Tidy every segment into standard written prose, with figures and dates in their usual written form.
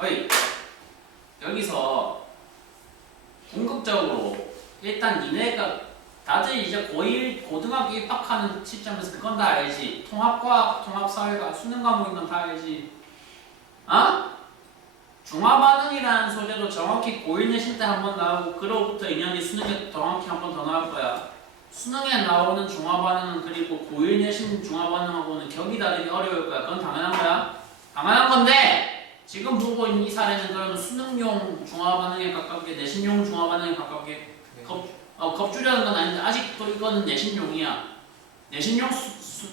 어이, 여기서 궁극적으로 일단 니네가 다들 이제 고1 고등학교 입학하는 시점에서 그건 다 알지. 통합과학, 통합사회가 수능 과목인 건 다 알지. 어? 중화반응이라는 소재도 정확히 고1 내신 때 한 번 나오고 그로부터 2년이 수능에 정확히 한 번 더 나올 거야. 수능에 나오는 중화반응은 그리고 고1 내신 중화반응하고는 격이 다르게 어려울 거야. 그건 당연한 거야. 당연한 건데 지금 보고 있는 이 사례는 그러면 수능용 중화반응에 가깝게 내신용 중화반응에 가깝게 겁주려는 건 아닌데 아직도 이거는 내신용이야. 내신용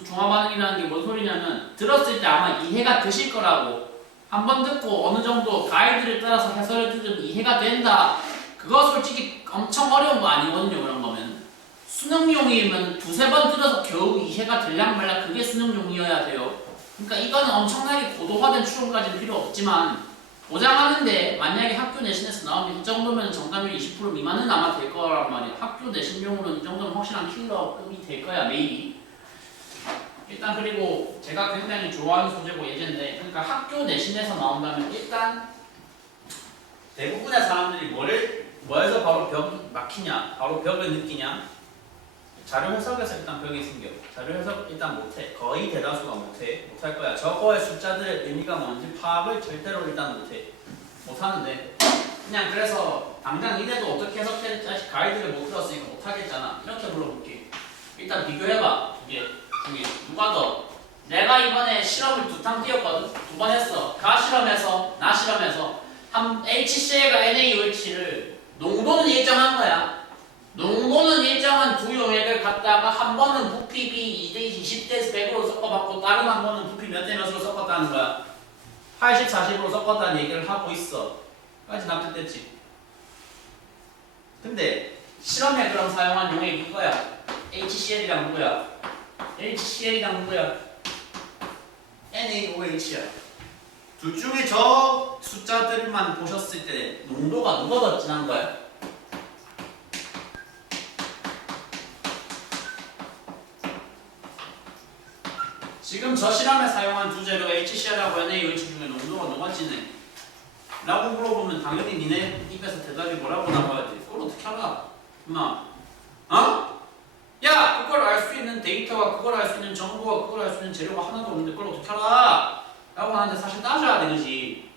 중화반응이라는 게 뭔 소리냐면 들었을 때 아마 이해가 되실 거라고. 한번 듣고 어느 정도 가이드를 따라서 해설을 듣으면 이해가 된다. 그거 솔직히 엄청 어려운 거 아니거든요. 그런 거면 수능용이면 두세 번 들어서 겨우 이해가 될랑 말랑 그게 수능용이어야 돼요. 그러니까 이거는 엄청나게 고도화된 추론까지는 필요 없지만 보장하는데 만약에 학교 내신에서 나오면 이 정도면 정답률 20% 미만은 아마 될 거란 말이야. 학교 내신용으로는 이 정도면 확실한 킬러급이 될 거야. 메이비. 일단 그리고 제가 굉장히 좋아하는 소재고 예제인데 그러니까 학교 내신에서 나온다면 일단 대부분의 사람들이 뭐에서 바로 벽이 막히냐 바로 벽을 느끼냐 자료 해석에서 일단 벽이 생겨. 자료 해석 일단 못해. 거의 대다수가 못할 거야. 저거의 숫자들의 의미가 뭔지 파악을 절대로 일단 못하는데 그냥 그래서 당장 니네도 어떻게 해석해야 될지 아직 가이드를 못 들었으니까 못하겠잖아. 이렇게 물어볼게. 일단 비교해봐. 이게 중에 누가 더 내가 이번에 실험을 2탕 띄웠거든. 2번 했어. 가 실험에서 나 실험에서 HCl과 NaOH를 농도는 일정한 거야. 농도는 일정한 두 용액을 갖다가 한 번은 부피 B 2대 20대에서 100으로 섞어봤고 다른 한 번은 부피 몇 대 몇으로 섞었다는 거야. 80, 40으로 섞었다는 얘기를 하고 있어. 까지 납득됐지? 근데 실험에 그럼 사용한 용액이 이거야. HCl이랑 누구야? HCl이랑 누구야? NaOH야. 둘 중에 저 숫자들만 보셨을 때 농도가 누가 더 진한 거야? 지금 저 실험에 사용한 두 재료 HCl하고 NaOH 중에 농도가 누가 진해? 라고 물어보면 당연히 니네 입에서 대답이 뭐라고 나와야 돼? 그걸 어떻게 알아? 엄마 어? 야! 그걸 알 수 있는 데이터와 그걸 알 수 있는 정보와 그걸 알 수 있는 재료가 하나도 없는데 그걸 어떻게 알아? 라고 하는데 사실 따져야 되지.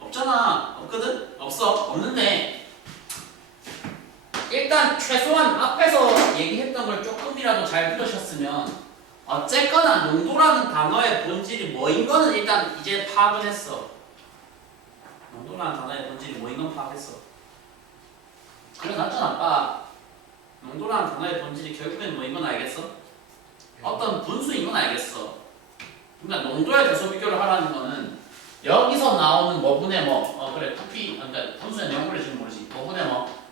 없잖아. 없거든? 없어. 없는데 일단 최소한 앞에서 얘기했던 걸 조금이라도 잘 들으셨으면 어쨌거나 농도라는 단어의 본질이 뭐인 거는 일단 이제 파악을 했어. 농도라는 단어의 본질이 뭐인 건 파악했어. 그래 놨잖아 아빠. 농도라는 단어의 본질이 결국엔 뭐인 건 알겠어? 어떤 분수인 건 알겠어. 그러니까 농도의 대소 비교를 하라는 거는 여기서 나오는 뭐분의 뭐 그래 부피 그러니까 분수의 내용을 지금 모르지 뭐분의 뭐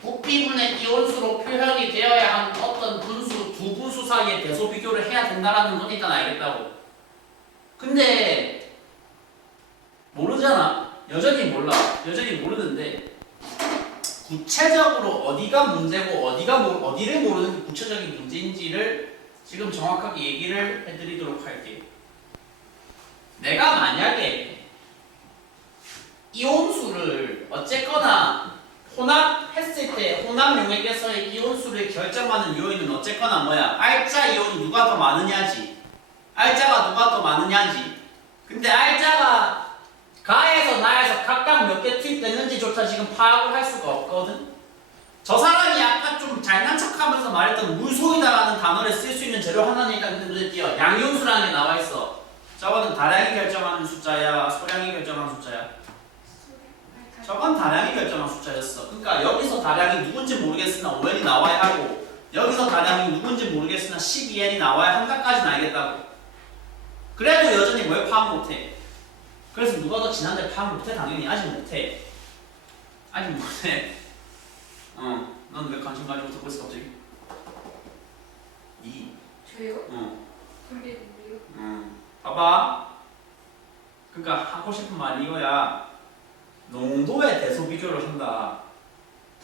부피분의 이온수로 표현이 되어야 하는 어떤 분수, 두 분수 사이에 대소 비교를 해야 된다라는 건 일단 알겠다고. 근데 모르잖아. 여전히 몰라. 여전히 모르는데 구체적으로 어디가 문제고 어디를 모르는 게 구체적인 문제인지를 지금 정확하게 얘기를 해드리도록 할게요. 내가 만약에 이온수를 어쨌거나 혼합했을 때 혼합 용액에서의 이온수를 결정하는 요인은 어쨌거나 뭐야? 알짜 이온이 누가 더 많으냐지. 알짜가 누가 더 많으냐지. 근데 알짜가 가에서 나에서 각각 몇 개 투입됐는지조차 지금 파악을 할 수가 없거든. 저 사람이 아까 좀 잘난 척하면서 말했던 물소이다라는 단어를 쓸 수 있는 재료 하나는 일단 눈에 띄어. 양이온수라는 게 나와 있어. 저거는 다량이 결정하는 숫자야, 소량이 결정하는 숫자야? 저건 다량이 결정한 숫자였어. 그러니까 여기서 다량이 누군지 모르겠으나 5n이 나와야 하고 여기서 다량이 누군지 모르겠으나 12n이 나와야 한다까지는 알겠다고. 그래도 여전히 뭘 파악 못해? 그래서 누가 더 진한데 파악 못해? 당연히 아직 못해. 아직 못해. 넌 왜 관심 가지고 듣고 있어 갑자기? 저요? 근데 뭐요? 봐봐. 그러니까 하고 싶은 말이 이거야. 농도의 대소 비교를 한다.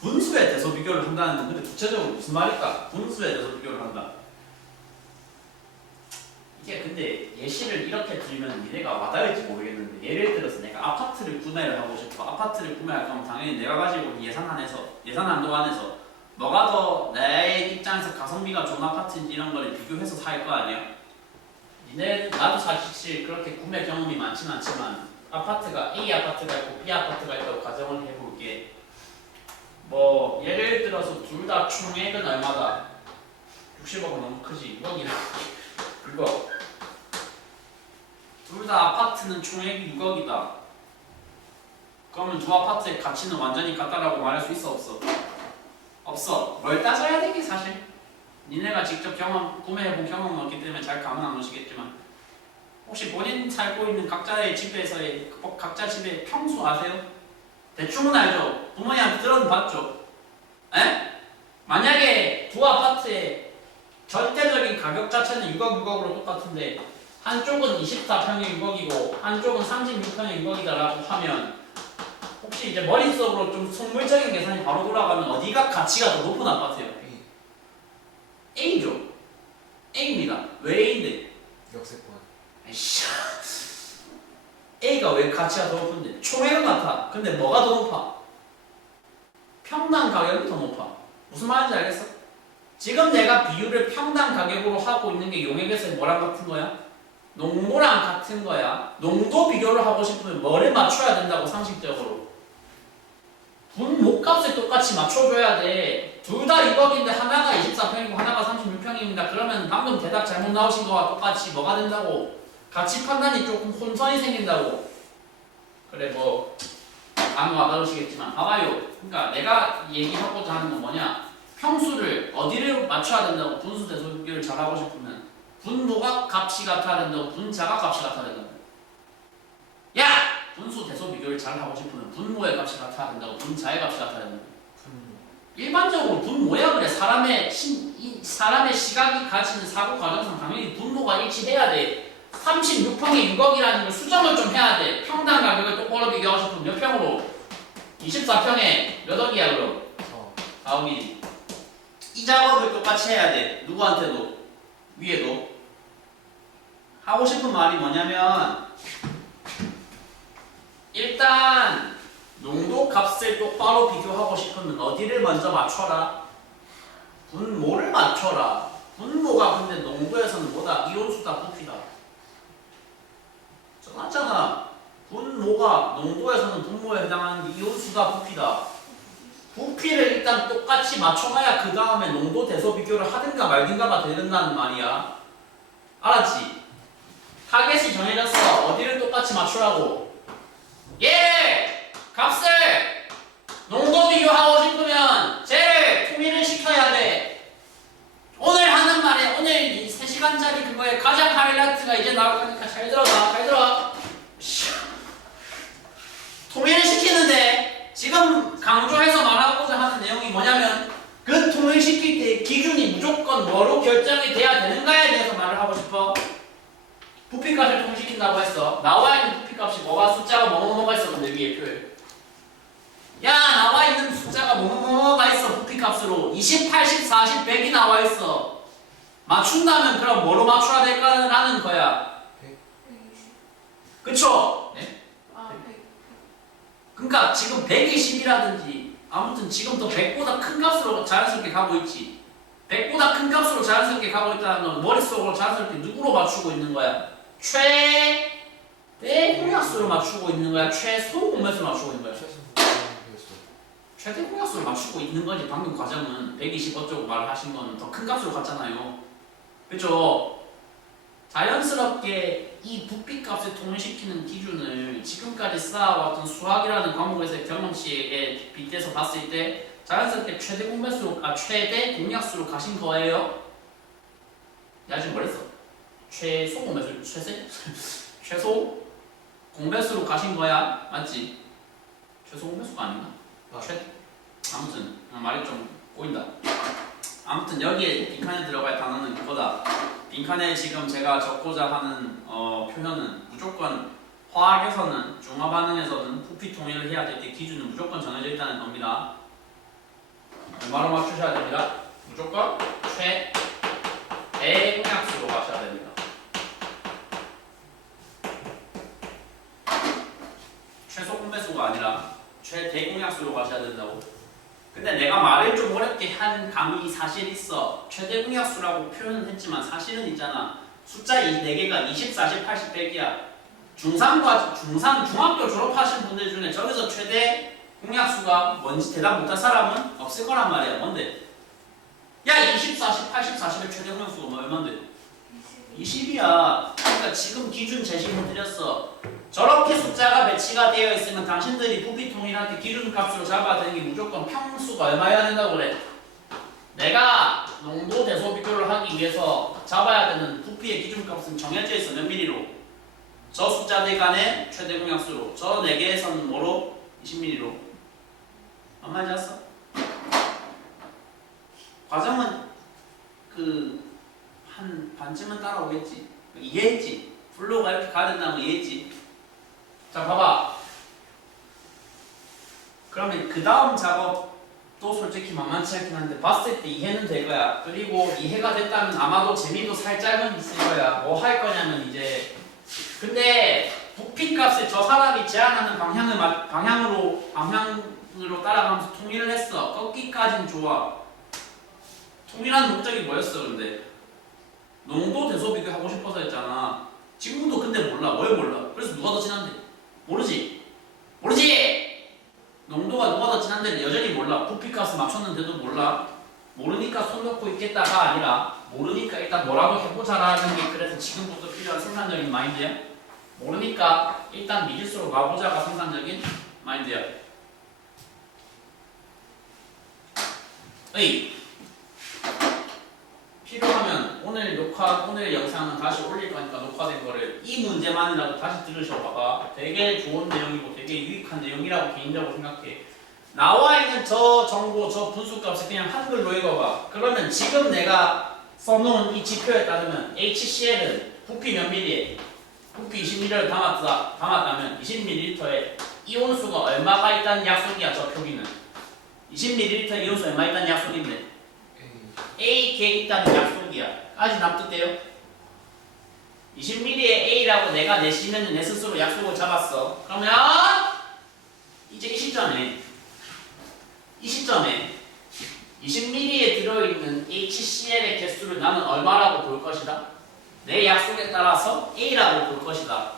분수의 대소 비교를 한다는 건 근데 구체적으로 무슨 말일까? 분수의 대소 비교를 한다. 이게 근데 예시를 이렇게 들면 니네가 와닿을지 모르겠는데 예를 들어서 내가 아파트를 구매를 하고 싶어. 아파트를 구매할 거면 당연히 내가 가지고 있는 예산한도 안에서 뭐가 더 내 입장에서 가성비가 좋은 아파트인지 이런 거를 비교해서 살 거 아니야? 나도 사실 그렇게 구매 경험이 많진 않지만 아파트가 A 아파트가 있고 B 아파트가 있다고 가정을 해볼게. 뭐 예를 들어서 둘 다 총액은 얼마다? 60억은 너무 크지. 6억이나 그거 둘 다 아파트는 총액이 6억이다. 그러면 두 아파트의 가치는 완전히 같다라고 말할 수 있어 없어? 없어. 뭘 따져야 되게 사실. 니네가 직접 구매해본 경험은 없기 때문에 잘 감은 안 오시겠지만 혹시 본인 살고 있는 각자의 집에서의 각자 집의 평수 아세요? 대충은 알죠? 부모님한테 들어는 봤죠? 에? 만약에 두 아파트의 절대적인 가격 자체는 6억 6억으로 똑같은데 한쪽은 24평에 6억이고 한쪽은 36평에 6억이다라고 하면 혹시 이제 머릿속으로 좀 속물적인 계산이 바로 돌아가면 어디가 가치가 더 높은 아파트예요? A죠. A입니다. 왜 A인데? 역세권. 에이씨. A가 왜 가치가 더 높은데? 총액은 같아. 근데 뭐가 더 높아? 평당 가격이 더 높아. 무슨 말인지 알겠어? 지금 내가 비율을 평당 가격으로 하고 있는 게 용액에서 뭐랑 같은 거야? 농도랑 같은 거야. 농도 비교를 하고 싶으면 뭐를 맞춰야 된다고 상식적으로? 분모값을 똑같이 맞춰줘야 돼. 둘 다 6억인데 하나가 24평이고 하나가 36평입니다. 그러면 방금 대답 잘못 나오신 거와 똑같이 뭐가 된다고? 가치 판단이 조금 혼선이 생긴다고. 그래 뭐 아무 와닿으시겠지만 봐봐요. 그러니까 내가 얘기하고자 하는 건 뭐냐? 평수를 어디를 맞춰야 된다고? 분수 대소 비교를 잘하고 싶으면 분모가 값이 같아야 된다고? 분자가 값이 같아야 된다고? 야! 분수 대소 비교를 잘하고 싶으면 분모의 값이 같아야 된다고? 분자의 값이 같아야 된다고? 일반적으로 분모야 그래. 사람의 시각이 가지는 사고 과정상 당연히 분모가 일치해야 돼. 36평에 6억이라는 걸 수정을 좀 해야 돼. 평당 가격을 똑바로 비교하고 싶으면 몇 평으로? 24평에 몇 억이야 그럼? 4억이지. 이 작업을 똑같이 해야 돼. 누구한테도 위에도. 하고 싶은 말이 뭐냐면 일단 농도 값을 똑바로 비교하고 싶으면 어디를 먼저 맞춰라? 분모를 맞춰라. 분모가 근데 농도에서는 뭐다? 이온수다, 부피다. 맞잖아. 분모가 농도에서는 분모에 해당하는 게 이온수다, 부피다. 부피를 일단 똑같이 맞춰놔야 그 다음에 농도 대소 비교를 하든가 말든가가 되는다는 말이야. 알았지? 타겟이 정해졌어. 어디를 똑같이 맞추라고? 예! 값을 농도 비교하고 싶으면 쟤를 통일을 시켜야 돼. 오늘 하는 말에 오늘 이 3시간짜리 그거에 가장 하이라이트가 이제 나올 거니까 잘 들어봐. 잘 들어. 통일을 시키는데 지금 강조해서 말하고자 하는 내용이 뭐냐면 그 통일시킬 때 기준이 무조건 뭐로 결정이 돼야 되는가에 대해서 말을 하고 싶어. 부피값을 통일시킨다고 했어. 나와 있는 부피값이 뭐가 숫자가 뭐뭐뭐가 있어. 근데 위에 표에 야 나와 있는 숫자가 뭐뭐뭐가 있어. 부피값으로 20, 80, 40, 100이 나와 있어. 맞춘다면 그럼 뭐로 맞춰야 될까라는 거야. 120. 그쵸? 네? 아, 100. 그러니까 지금 120이라든지 아무튼 지금 더 100보다 큰 값으로 자연스럽게 가고 있지. 100보다 큰 값으로 자연스럽게 가고 있다는 건 머릿속으로 자연스럽게 누구로 맞추고 있는 거야? 최대 공약수로 맞추고 있는 거야? 최소 공매수로 맞추고 있는 거야? 최대 공약수를 맞추고 있는 거지. 방금 과정은 120 어쩌고 말하신 거는 더 큰 값으로 갔잖아요. 그죠? 자연스럽게 이 부피값을 통일시키는 기준을 지금까지 쌓아왔던 수학이라는 과목에서의 경험치에 빗대서 봤을 때 자연스럽게 최대 공약수로 가신 거예요. 내가 지금 뭐랬어? 최소 공매수, 최소 공매수로 가신 거야. 맞지? 최소 공매수가 아닌가? 아무튼 말이 좀 꼬인다. 아무튼 여기에 빈칸에 들어갈 단어는 그거다. 빈칸에 지금 제가 적고자 하는 표현은 무조건 화학에서는 중화반응에서는 부피 통일을 해야 될 때 기준은 무조건 정해져 있다는 겁니다. 얼마로 맞추셔야 됩니다. 무조건 최대공약수로 가셔야 됩니다. 공약수가 아니라 최대 공약수로 가셔야 된다고. 근데 내가 말을 좀 어렵게 한 감이 사실 있어. 최대 공약수라고 표현은 했지만 사실은 있잖아. 숫자 4개가 20, 40, 80, 100이야. 중학교 졸업하신 분들 중에 저기서 최대 공약수가 뭔지 대답 못한 사람은 없을 거란 말이야. 뭔데? 야 20, 40, 80, 40의 최대 공약수가 뭐 얼만데? 20이야. 그러니까 지금 기준 제시해드렸어. 저렇게 숫자가 배치가 되어 있으면 당신들이 부피 통일할 때 기준값으로 잡아야 되는 게 무조건 평수가 얼마여야 된다고 그래? 내가 농도 대소 비교를 하기 위해서 잡아야 되는 부피의 기준값은 정해져 있어. 몇 미리로? 저 숫자들 간의 최대 공약수로. 저 4개에서는 뭐로? 20mm로. 뭔 말인지 알았어? 과정은 한 반쯤은 따라오겠지. 이해했지? 플로우가 이렇게 가야 된다는 거 이해했지? 자 봐봐. 그러면 그 다음 작업도 솔직히 만만치 않긴 한데 봤을 때 이해는 될 거야. 그리고 이해가 됐다면 아마도 재미도 살짝은 있을 거야. 뭐 할 거냐면 이제 근데 부피값을 저 사람이 제안하는 방향으로 따라가면서 통일을 했어. 꺾기까진 좋아. 통일하는 목적이 뭐였어 근데? 농도 대소 비교하고 싶어서 했잖아. 지금도 근데 몰라. 뭘 몰라? 그래서 누가 더 진한데? 모르지? 농도가 누가 더 진한데 여전히 몰라. 부피값을 맞췄는데도 몰라. 모르니까 손 놓고 있겠다가 아니라 모르니까 일단 뭐라도 해보자라는 게 그래서 지금부터 필요한 생산적인 마인드야. 모르니까 일단 미지수로 가보자가 생산적인 마인드야. 필요하면 오늘 영상은 다시 올릴 거니까 녹화된 거를 이 문제만이라도 다시 들으셔봐봐. 되게 좋은 내용이고 되게 유익한 내용이라고 개인적으로 생각해. 나와 있는 저 정보, 저 분수값을 그냥 한글로 읽어봐. 그러면 지금 내가 써놓은 이 지표에 따르면 HCl은 부피 몇 미리에? 부피 20ml를 담았다면 20ml에 이온수가 얼마가 있다는 약속이야. 저 표기는 20ml 이온수 얼마 있다는 약속인데 A 개 있다는 약속이야. 아직 납득돼요? 20ml에 A라고 내가 내시면 내 스스로 약속을 잡았어. 그러면 이제 이 시점에 20ml에 들어있는 HCl의 개수를 나는 얼마라고 볼 것이다? 내 약속에 따라서 A라고 볼 것이다.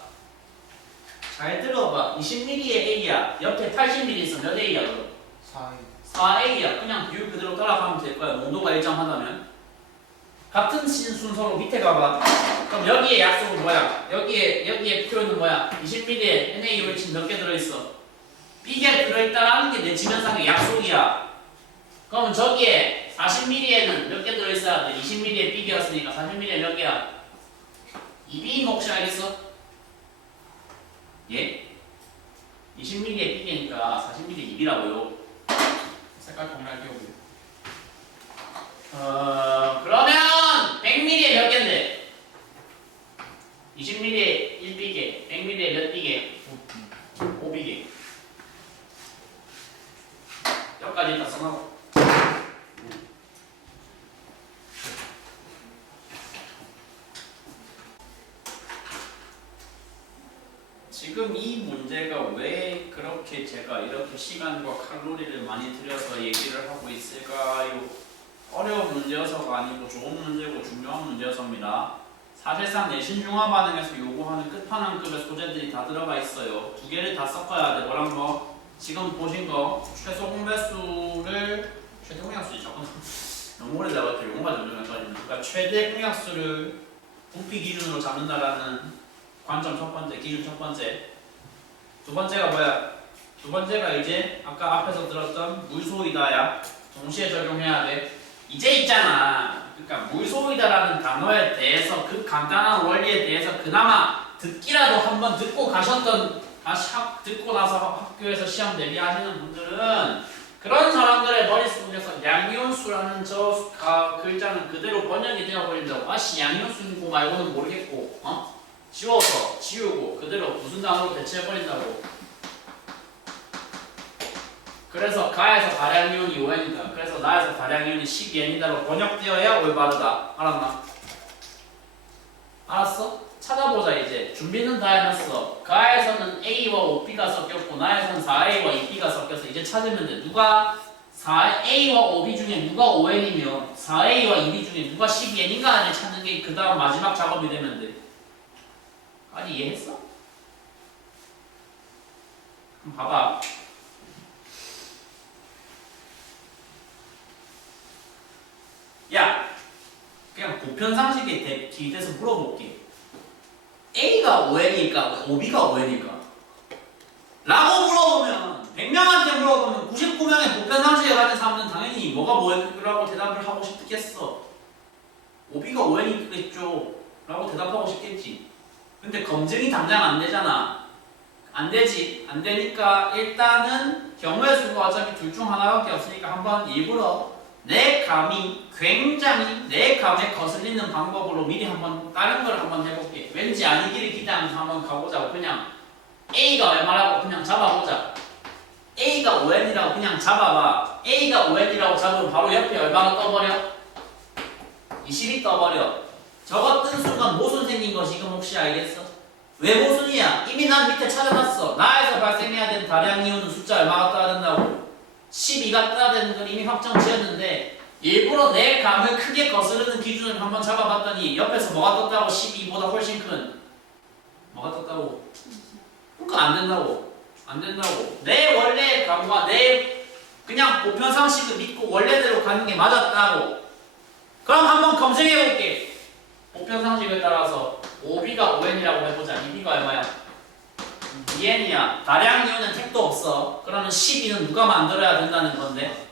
잘 들어봐. 20ml에 A야. 옆에 80ml 있으면 몇 A야? 4A야. 그냥 비율 그대로 따라가면 될 거야. 농도가 일정하다면. 같은 순서로 밑에 가봐. 그럼 여기에 약속은 뭐야? 여기에 표현은 뭐야? 20ml에 NaOH 몇 개 들어있어? B개 들어있다라는 게 내 지면상의 약속이야. 그럼 저기에 40ml에는 몇 개 들어있어야 돼? 20ml에 B개였으니까 40ml에 몇 개야? 2B인 거 혹시 알겠어? 예? 20ml에 B개니까 40ml에 2B라고요. 색깔 동일하게 띄워보세요. 그러면 100ml에 몇 개인데? 20ml에 1B개, 100ml에 몇 B개? 5B개. 여기까지 일단 써놔봐. 지금 이 문제가 왜 그렇게 제가 이렇게 시간과 칼로리를 많이 들여서 얘기를 하고 있을까요? 어려운 문제여서가 아니고 좋은 문제고 중요한 문제여서입니다. 사실상 내신 중화 반응에서 요구하는 끝판왕급의 소재들이 다 들어가 있어요. 두 개를 다 섞어야 돼. 뭐랑 뭐? 지금 보신 거 최소 공배수를 최대 공약수지 잠깐 너무 오래 나왔죠. 용어가 점점 헷갈리네. 그러니까 최대 공약수를 부피 기준으로 잡는다라는 관점 첫 번째, 기준 첫 번째. 두 번째가 뭐야? 두 번째가 이제 아까 앞에서 들었던 물소이다야. 동시에 적용해야 돼. 이제 있잖아. 그러니까 물소이다라는 단어에 대해서 그 간단한 원리에 대해서 그나마 듣기라도 한번 듣고 가셨던 다시 듣고 나서 학교에서 시험 대비하시는 분들은 그런 사람들의 머릿속에서 양이온수라는 저 글자는 그대로 번역이 되어버린다고. 아씨 양이온수인 거 말고는 모르겠고 지워서 지우고 그대로 무슨 단어로 대체해버린다고. 그래서 가에서 다량이온이 5n이다. 그래서 나에서 다량이온이 12n이다로 번역되어야 올바르다. 알았나? 알았어? 찾아보자 이제. 준비는 다 해놨어. 가에서는 A와 5B가 섞였고 나에서는 4A와 2B가 섞여서 이제 찾으면 돼. 누가 4A와 5B 중에 누가 5N이며 4A와 2B 중에 누가 12N인가 아니 찾는 게 그 다음 마지막 작업이 되면 돼. 아니 이해했어? 그럼 봐봐. 야, 그냥 보편상식에 기대서 물어볼게. A가 5N일까? 5B가 5N일까? 라고 물어보면 100명한테 물어보면 99명의 보편상식에 가진 사람은 당연히 뭐가 5N이라고 대답을 하고 싶겠어. 5B가 5N이겠죠 라고 대답하고 싶겠지. 근데 검증이 당장 안 되잖아. 안 되지. 안 되니까 일단은 경우의 수가 어차피 둘 중 하나밖에 없으니까 한번 일부러 내 감이 굉장히 내 감에 거슬리는 방법으로 미리 한번 다른 걸 한번 해볼게. 왠지 아니기를 기대하면서 한번 가보자고. 그냥 A가 얼마라고 그냥 잡아보자. A가 5N이라고 그냥 잡아봐. A가 5N이라고 잡으면 바로 옆에 얼마가 떠버려? 20이 떠버려. 저거 뜬 순간 모순 생긴 거 지금 혹시 알겠어? 왜 모순이야? 이미 난 밑에 찾아놨어. 나에서 발생해야 되는 다량 이온은 숫자 얼마가 떠야 된다고? 12가 떠야 되는 걸 이미 확정 지었는데 일부러 내 감을 크게 거스르는 기준을 한번 잡아봤더니 옆에서 뭐가 떴다고? 12보다 훨씬 큰 뭐가 떴다고? 그러니까 안 된다고. 안 된다고. 내 원래 감과 내 그냥 보편상식을 믿고 원래대로 가는 게 맞았다고. 그럼 한번 검증해볼게. 보편상식을 따라서 5B가 5N이라고 해보자. 2B가 얼마야? 2N이야. 다량 이유는 택도 없어. 그러면 12는 누가 만들어야 된다는 건데?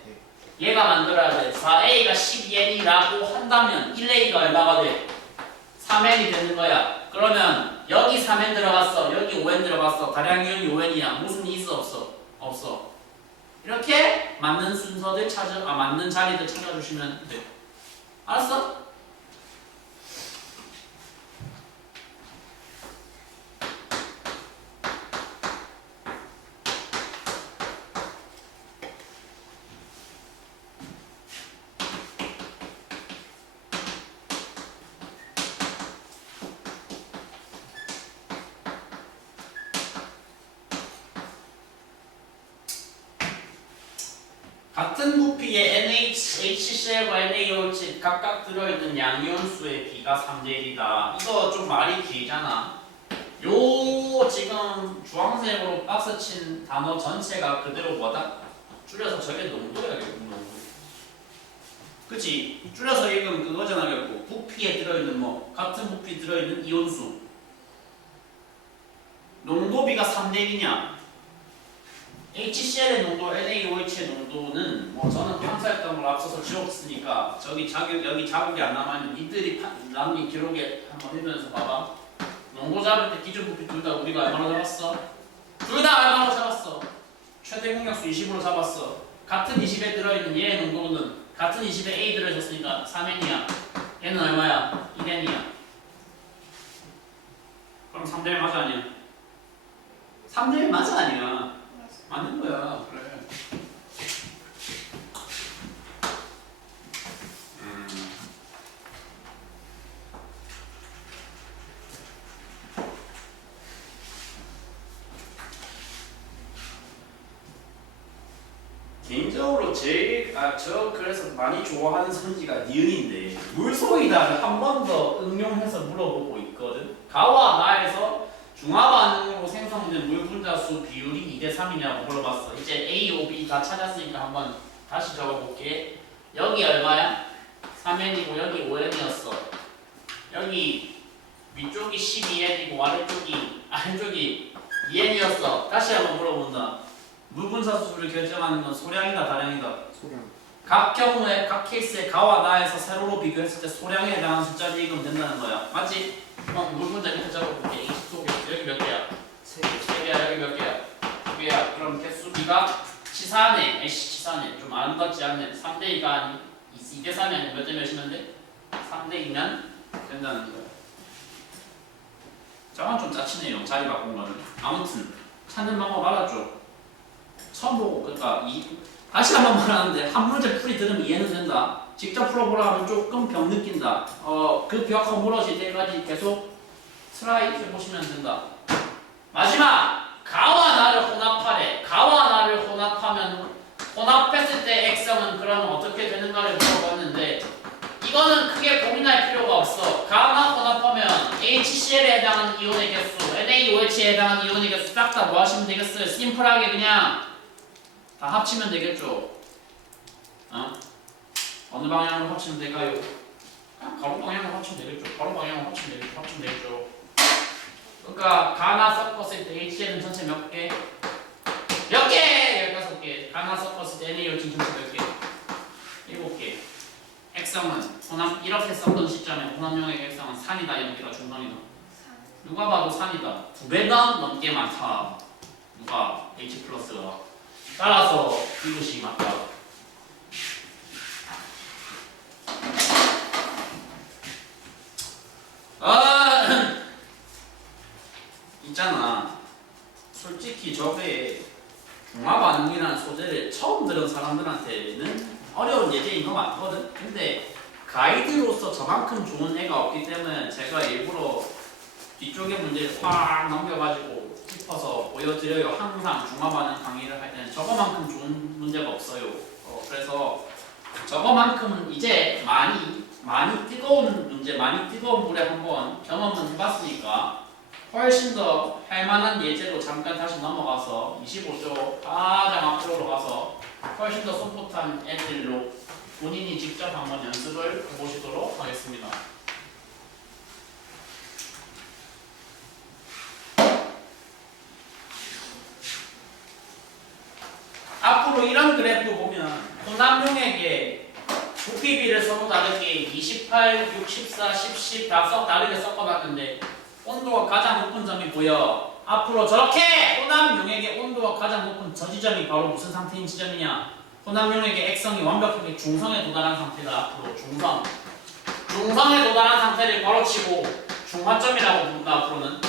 얘가 만들어야 돼. 4A가 12N이라고 한다면 1A가 얼마가 돼? 3N이 되는 거야. 그러면 여기 3N 들어갔어. 여기 5N 들어갔어. 다량 이윤이 5N이야. 무슨 이 있어? 없어? 없어. 이렇게 맞는 순서들 맞는 자리들 찾아주시면 돼. 알았어? 같은 부피의 HCl과 NaOH 각각 들어있는 양이온수의 B가 3대1이다. 이거 좀 말이 길잖아. 요 지금 주황색으로 박스 친 단어 전체가 그대로 뭐다? 줄여서 저게 농도야 결국 농도. 그치? 줄여서 읽으면 그거잖아 결국. 부피에 들어있는 뭐 같은 부피 들어있는 이온수. 농도비가 3대1이냐? HCl의 농도, NaOH의 농도는 뭐 저는 판사했던 걸 앞서서 지웠으니까 여기 자국이 안 남아있는 이들이 남긴 기록에 한번 읽으면서 봐봐. 농도 잡을 때 기준 부피 둘 다 우리가 얼마로 잡았어? 둘 다 얼마로 잡았어? 최대 공약수 20으로 잡았어. 같은 20에 들어있는 얘의 농도는 같은 20에 A 들어있었으니까 3N이야. 얘는 얼마야? 1N이야. 그럼 3대1 맞아 아니야? 3대1 맞아 아니야? 맞는 거야. 그래. 개인적으로 저 그래서 많이 좋아하는 성지가 니은인데 물소이다를 한 번 더 응용해서 물어보고 있거든. 가와 나에서 중화 반응으로 생성된 물 분자수 비율이 2대3이냐고 물어봤어. 이제 A, O, B 다 찾았으니까 한번 다시 적어볼게. 여기 얼마야? 3N이고 여기 5N이었어. 여기 위쪽이 12N이고 아래쪽이 2N이었어. 다시 한번 물어본다. 물 분자수를 결정하는 건 소량이다 다량이다? 소량. 각 경우에 각 케이스에 가와 나에서 세로로 비교했을 때 소량에 해당하는 숫자를 읽으면 된다는 거야. 맞지? 물 분자 이렇게 적어볼게. 20개. 여기 몇 개야? 3개야. 여기 몇 개야? 2개야. 그럼 개수 B가 치사하네. 치사하네. 좀 아름답지 않네. 3대2가 아니 2대3이 아니면 몇 대 몇이면 돼? 3대2면 된다는 거야. 저건 좀 짜치네요. 자리 바꾼 거는. 아무튼 찾는 방법 알았죠? 처음 보고 그러니까 다시 한번 말하는데 한 문제 풀이 들으면 이해는 된다. 직접 풀어보라 하면 조금 벽 느낀다. 그 벽하고 무너질 때까지 계속 트라이 해보시면 된다. 마지막 가와 나를 혼합하래. 가와 나를 혼합하면 혼합했을 때 액성은 그러면 어떻게 되는가를 물어봤는데 이거는 크게 고민할 필요가 없어. 가나 혼합하면 HCl에 해당하는 이온의 개수, NaOH에 해당하는 이온의 개수 싹 다 뭐 하시면 되겠어요? 심플하게 그냥 다 합치면 되겠죠. 어느 방향으로 합치면 될까요? 가로 방향으로 합치면 되겠죠. 가로 방향으로 합치면 되겠죠. 그러니까 가나 섞었을 때 HCl은 전체 몇 개? 몇 개? 15개. 가나 섞었을 때 NaOH 전체 몇 개? 7개. 액성은 혼합 이렇게 썼던 시점에 혼합용액 액성은 산이다 여기가 중성이다. 누가 봐도 산이다. 2배가 넘게 많다. 누가 H 플러스가. 따라서 이것이 맞다. 있잖아. 솔직히 저게 중화반응이라는 소재를 처음 들은 사람들한테는 어려운 예제인 거 맞거든? 근데 가이드로서 저만큼 좋은 애가 없기 때문에 제가 일부러 뒤쪽의 문제를 확 넘겨가지고 짚어서 보여드려요. 항상 중화반응 강의를 할 때는 저거만큼 좋은 문제가 없어요. 그래서 저거만큼은 이제 많이 뜨거운 문제, 많이 뜨거운 물에 한번 경험을 해봤으니까 훨씬 더 할만한 예제로 잠깐 다시 넘어가서 25조 가장 앞으로 가서 훨씬 더 솜풋한 애들로 본인이 직접 한번 연습을 해보시도록 하겠습니다. 앞으로 이런 그래프 보면 혼합용액의 부피비를 서로 다르게 28, 6, 14, 10, 10 다 다르게 섞어봤는데 온도가 가장 높은 점이 보여. 앞으로 저렇게 혼합용액의 온도가 가장 높은 저 지점이 바로 무슨 상태인 지점이냐? 혼합용액의 액성이 완벽하게 중성에 도달한 상태다. 앞으로 중성에 도달한 상태를 바로치고 중화점이라고 부른다. 앞으로는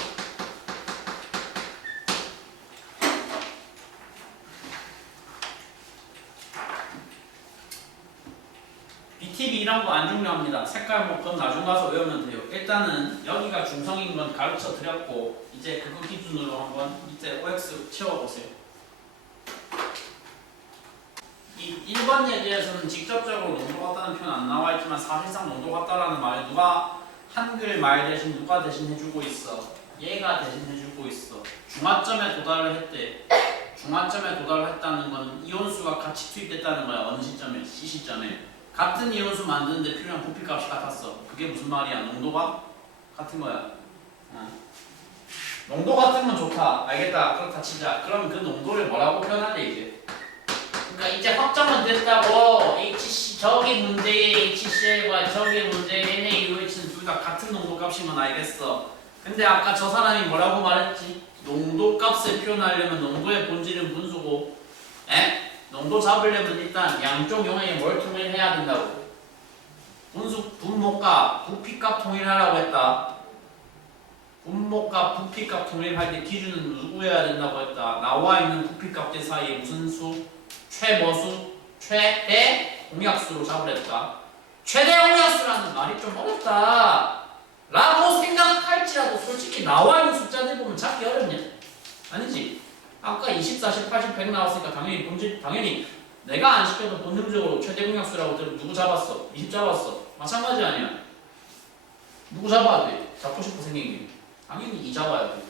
BTB 이런 거 안 중요합니다. 색깔 뭐 그건 나중 가서 외우면 돼요. 일단은 여기가 중성인 건 가르쳐 드렸고 이제 그거 기준으로 한번 밑에 OX 채워보세요. 이 1번 예제에서는 직접적으로 농도 같다는 표현 안 나와 있지만 사실상 농도 같다라는 말을 누가 한글 말 대신 누가 대신 해주고 있어? 얘가 대신 해주고 있어. 중화점에 도달을 했대. 중화점에 도달을 했다는 건 이온수가 같이 투입됐다는 거야. 어느 시점에? C 시점에. 같은 이온수 만드는데 필요한 부피값이 같았어. 그게 무슨 말이야? 농도가 같은 거야. 농도 같은 건 좋다. 알겠다. 그렇다 치자. 그럼 그 농도를 뭐라고 표현하래 이제? 그러니까 이제 확정은 됐다고. 저기 문제의 HCl과 저기 문제의 NaOH는 둘 다 같은 농도 값이면 알겠어. 근데 아까 저 사람이 뭐라고 말했지? 농도 값을 표현하려면 농도의 본질은 분수고, 농도 잡으려면 일단 양쪽 용액에 뭘 통일해야 된다고? 분모값, 부피값 통일하라고 했다. 분모값, 부피값 통일할 때 기준은 누구여야 된다고 했다. 나와 있는 부피값들 사이에 무슨 수? 최뭐수? 최대 공약수로 잡으랬다. 최대 공약수라는 말이 좀 어렵다 라고 생각할지라도 솔직히 나와 있는 숫자들 보면 잡기 어렵냐? 아니지. 아까 20, 40, 80, 100 나왔으니까 당연히 내가 안 시켜도 본능적으로 최대 공약수라고 들으면 누구 잡았어? 20 잡았어. 마찬가지 아니야. 누구 잡아야 돼? 잡고 싶고 생긴 게. 당연히 2 잡아야 돼.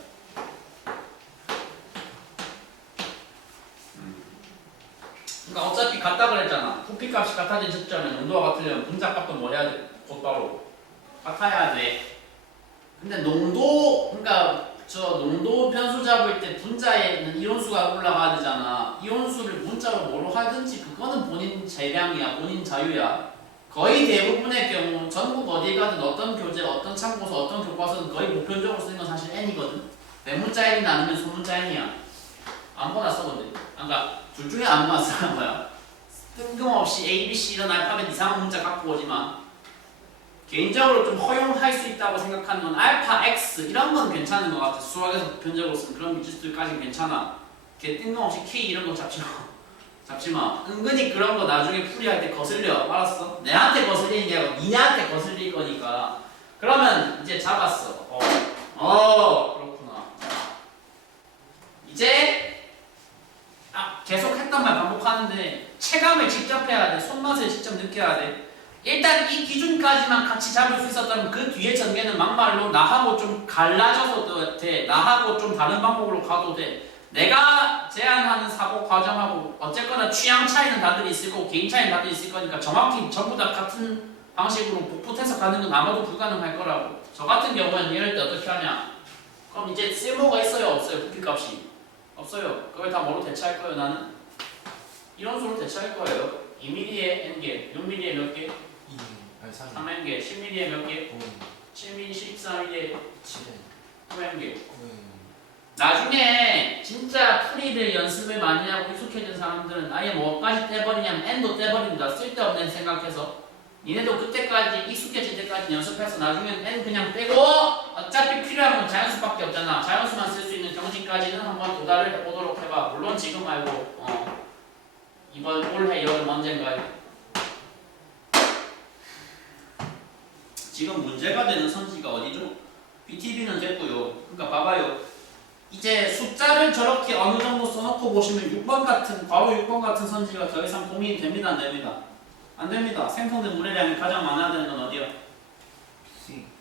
그러니까 어차피 같다 그랬잖아. 부피값이 같아진 시점에 농도가 같으려면 분자값도 뭐 해야 돼? 곧바로 같아야 돼. 근데 그러니까 저 농도 변수 잡을 때 분자에는 이온수가 올라가야 되잖아. 이온수를 문자로 뭐로 하든지 그거는 본인 재량이야. 본인 자유야. 거의 대부분의 경우 전국 어디 가든 어떤 교재, 어떤 참고서, 어떤 교과서는 거의 보편적으로 쓰는 건 사실 N이거든. 대문자 N이나 아니면 소문자 N이야. 아무거나 써도 돼. 그러니까 둘 중에 아무거나 쓰는 거야. 뜬금없이 A, B, C 이런 알파벳 이상한 문자 갖고 오지만 개인적으로 좀 허용할 수 있다고 생각하는 건 알파, X 이런 건 괜찮은 것 같아. 수학에서 보편적으로 쓰는 그런 미지수들까지는 괜찮아. 걔 뜬금없이 K 이런 거 잡지 마. 은근히 그런 거 나중에 풀이할 때 거슬려. 알았어? 내한테 거슬리는 게 아니고 니네한테 거슬릴 거니까. 그러면 이제 잡았어. 그렇구나. 이제 계속 했던 말 반복하는데 체감을 직접 해야 돼. 손맛을 직접 느껴야 돼. 일단 이 기준까지만 같이 잡을 수 있었다면 그 뒤에 전개는 막말로 나하고 좀 갈라져도 돼. 나하고 좀 다른 방법으로 가도 돼. 내가 제안하는 사고 과정하고 어쨌거나 취향 차이는 다들 있을 거고 개인 차이는 다들 있을 거니까 정확히 전부 다 같은 방식으로 복붙해서 가는 건 아마도 불가능할 거라고. 저 같은 경우는 이럴 때 어떻게 하냐. 그럼 이제 쓸모가 있어요 없어요? 부피값이 없어요. 그걸 다 뭐로 대체할 거예요? 나는 이런 식으로 대체할 거예요. 2mm에 n개, 6mm에 몇 개? 3n개, 10mm에 몇 개? 7mm, 14mm에 9n개. 나중에 진짜 풀이를 연습을 많이 하고 익숙해진 사람들은 아예 뭐까지 떼버리냐면 n도 떼버립니다. 쓸데없는 생각해서. 니네도 그때까지 익숙해질 때까지 연습해서 나중엔 n 그냥 빼고 어차피 필요한 건 자연수밖에 없잖아. 자연수만 쓸 수 있는 경지까지는 한번 도달을 해보도록 해봐. 물론 지금 말고 이번 올해 여름 언젠가에. 지금 문제가 되는 선지가 어디죠? BTB는 됐고요. 그러니까 봐봐요. 이제 숫자를 저렇게 어느 정도 써놓고 보시면 6번 같은 괄호 6번 같은 선지가 더 이상 고민이 됩니다, 안 됩니다? 안 됩니다. 생성된 물의 가장 많아야 되는 건 어디야?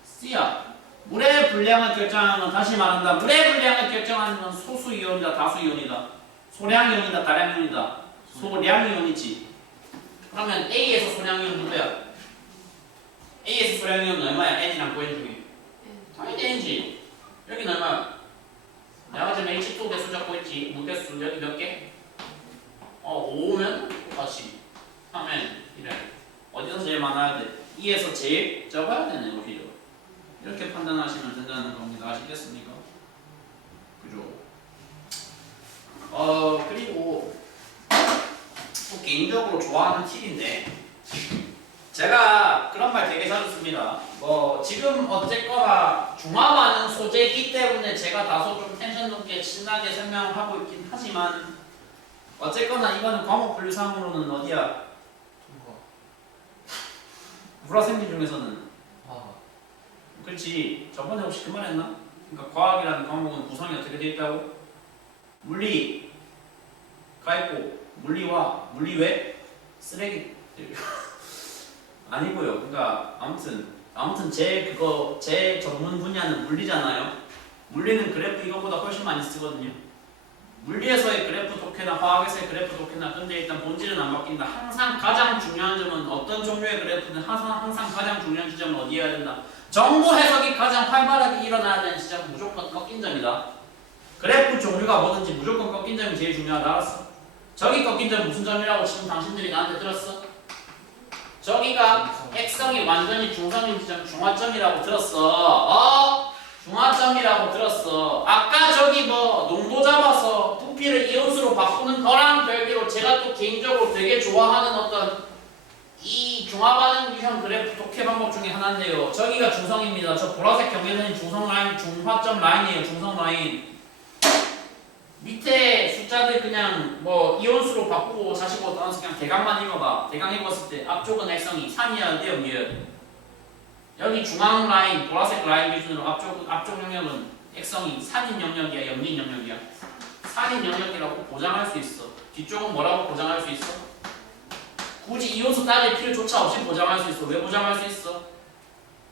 C야. 물의 분량을 결정하는 건 다시 말한다. 물의 분량을 결정하는 건 소수 이온이다, 다수 이온이다. 소량 이온이다, 다량 이온이다. 소량 이온이지. 그러면 A에서 소량 이온 누구야? A에서 소량 이온은 얼마야? N이랑 9N 중에. 당연히 N지. 여기는 얼마야? 내가 지금 H2 대수 잡고 있지. 무대수 여기 몇 개? 5면 다시 하면 이래. 어디서 제일 많아야 돼? 2에서 제일 적어야 되네 오히려. 이렇게 판단하시면 된다는 겁니다. 아시겠습니까? 그죠? 그리고 또 개인적으로 좋아하는 팁인데 제가 그런 말 되게 자주 씁니다. 지금 어쨌거나 중화반응 소재이기 때문에 제가 다소 좀 텐션 높게 신나게 설명하고 있긴 하지만 어쨌거나 이거는 과목 분류상으로는 어디야? 물화생리 중에서는 그렇지. 저번에 혹시 그 말 했나? 그러니까 과학이라는 과목은 구성이 어떻게 되어 있다고? 물리가 있고 물리와 물리 외 쓰레기 아니고요. 그러니까 아무튼 제 전문 분야는 물리잖아요. 물리는 그래프 이거보다 훨씬 많이 쓰거든요. 물리에서의 그래프 독해나 화학에서의 그래프 독해나 근데 일단 본질은 안 바뀐다. 항상 가장 중요한 점은 어떤 종류의 그래프는 항상 가장 중요한 지점은 어디에 해야 된다. 정보 해석이 가장 활발하게 일어나야 되는 지점은 무조건 꺾인 점이다. 그래프 종류가 뭐든지 무조건 꺾인 점이 제일 중요하다. 알았어? 저기 꺾인 점 무슨 점이라고 지금 당신들이 나한테 들었어? 저기가 X성이 완전히 중성인 지점 중화점이라고 들었어. 중화점이라고 들었어. 아까 저기 농도 잡아서 부피를 이온수로 바꾸는 거랑 별개로 제가 또 개인적으로 되게 좋아하는 어떤 이 중화반응 유형 그래프 독해 방법 중에 하나인데요. 저기가 중성입니다. 저 보라색 경계선이 중성 라인, 중화점 라인이에요. 중성 라인. 밑에 숫자들 그냥 이온수로 바꾸고 자시고 따라서 그냥 대각만 읽어봐. 대각 읽었을 때 앞쪽은 X성이 산이어야 돼요, 미어야 돼. 여기 중앙 라인, 보라색 라인 기준으로 앞쪽 영역은 X성이 산인 영역이야, 염린 영역이야. 산인 영역이라고 보장할 수 있어. 뒤쪽은 뭐라고 보장할 수 있어? 굳이 이온수 따질 필요조차 없이 보장할 수 있어. 왜 보장할 수 있어?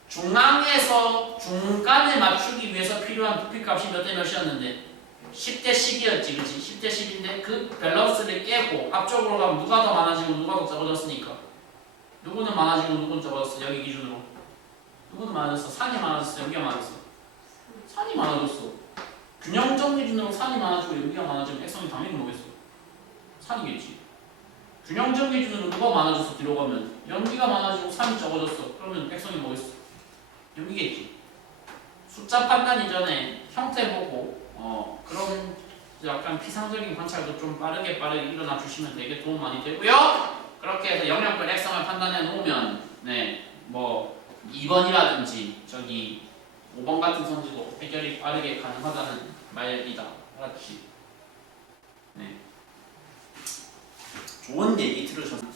중앙에서 중간을 맞추기 위해서 필요한 부피값이 몇 대 몇이었는데 10대 10이었지, 그렇지? 10대 10인데 그 밸런스를 깨고 앞쪽으로 가면 누가 더 많아지고 누가 더 적어졌으니까 누구는 많아지고 누구는 적어졌어. 여기 기준으로 누구는 많아졌어? 산이 많아졌어? 여기가 많아졌어? 산이 많아졌어. 균형점 기준으로 산이 많아지고 여기가 많아지면 X성이 당연히 뭐겠어? 산이겠지. 균형점 기준으로 누가 많아졌어? 뒤로 가면 연기가 많아지고 산이 적어졌어. 그러면 X성이 뭐겠어? 여기겠지. 숫자 판단 이전에 형태 보고 그런 약간 피상적인 관찰도 좀 빠르게 일어나 주시면 되게 도움 많이 되고요. 그렇게 해서 영역별 X성을 판단해 놓으면 2번이라든지 저기 5번 같은 선지도 해결이 빠르게 가능하다는 말이다. 알았지? 네. 좋은 얘기 들으셨나요?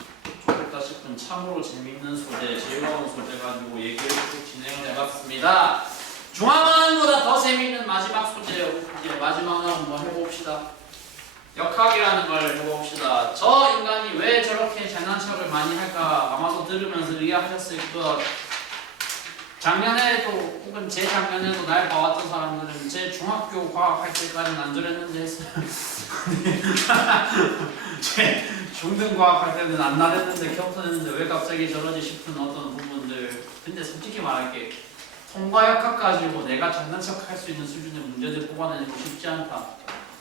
좋겠다 싶은 참으로 재밌는 소재, 즐거운 소재 가지고 얘기를 쭉 진행을 해봤습니다. 중앙은보다 더 재미있는 마지막 소재예요. 이제 마지막으로 한번 해봅시다. 역학이라는 걸 해봅시다. 저 인간이 왜 저렇게 잘난 척을 많이 할까 아마도 들으면서 이해하셨을 것. 작년에도 혹은 재작년에도 날 봐왔던 사람들은 제 중학교 과학할 때까지는 안 저랬는데 했어요. 제 중등 과학할 때는 안 나랬는데 겸손했는데 왜 갑자기 저러지 싶은 어떤 부분들. 근데 솔직히 말할게, 통과 역학 가지고 내가 장난 척할 수 있는 수준의 문제들 뽑아내는 거 쉽지 않다.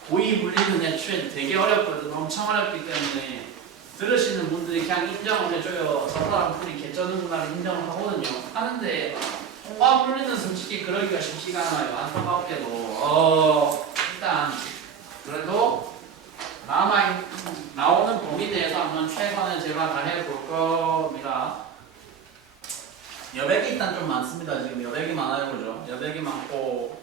고위 물리는 애초에 되게 어렵거든. 엄청 어렵기 때문에 들으시는 분들이 그냥 인정을 해줘요. 저 사람 풀이 개쩌는구나 인정을 하거든요. 하는데 통과 물리는 솔직히 그러기가 쉽지가 않아요. 안타깝게도. 일단 그래도 나오는 범위 내에서 한번 최선을 제가 다 해볼 겁니다. 여백이 일단 좀 많습니다. 지금 여백이 많아요, 그죠? 여백이 많고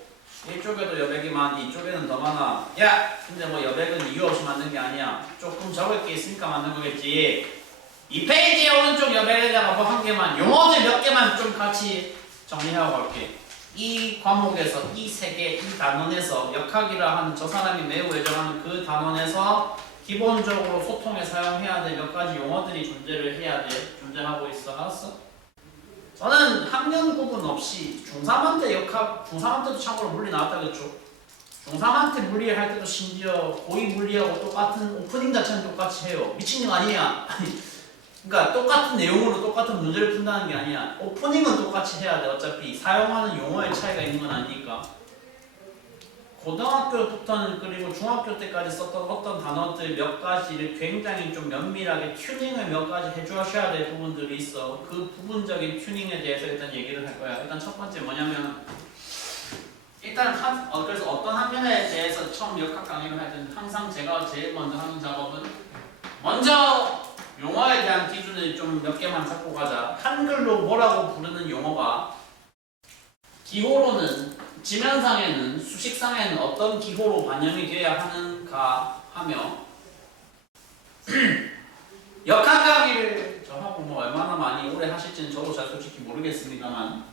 이쪽에도 여백이 많은데 이쪽에는 더 많아. 야! 근데 뭐 여백은 이유 없이 만든 게 아니야. 조금 적을 게 있으니까 만든 거겠지. 이 페이지의 오른쪽 여백에다가 뭐 한 개만, 용어들 몇 개만 좀 같이 정리하고 갈게. 이 과목에서 이 세 개, 이 단원에서 역학이라 하는 저 사람이 매우 애정하는 그 단원에서 기본적으로 소통에 사용해야 될 몇 가지 용어들이 존재를 해야 돼. 존재하고 있어. 알았어? 저는 학년 구분 없이 중3한테 역학, 중3한테도 참고로 물리 나왔다겠죠. 중3한테 물리할 때도 심지어 고위 물리하고 똑같은 오프닝 자체는 똑같이 해요. 미친 거 아니야. 그러니까 똑같은 내용으로 똑같은 문제를 푼다는 게 아니야. 오프닝은 똑같이 해야 돼. 어차피 사용하는 용어의 차이가 있는 건 아니니까. 고등학교부터는 그리고 중학교 때까지 썼던 어떤 단어들 몇 가지를 굉장히 좀 면밀하게 튜닝을 몇 가지 해주셔야 될 부분들이 있어. 그 부분적인 튜닝에 대해서 일단 얘기를 할 거야. 일단 첫 번째 뭐냐면 일단 그래서 어떤 학년에 대해서 처음 역학 강의를 할 때는 항상 제가 제일 먼저 하는 작업은 먼저 용어에 대한 기준을 좀 몇 개만 잡고 가자. 한글로 뭐라고 부르는 용어가 기호로는 지면상에는 수식상에는 어떤 기호로 반영이 돼야 하는가 하며 역학 강의를 저하고 뭐 얼마나 많이 오래 하실지는 저도 잘 솔직히 모르겠습니다만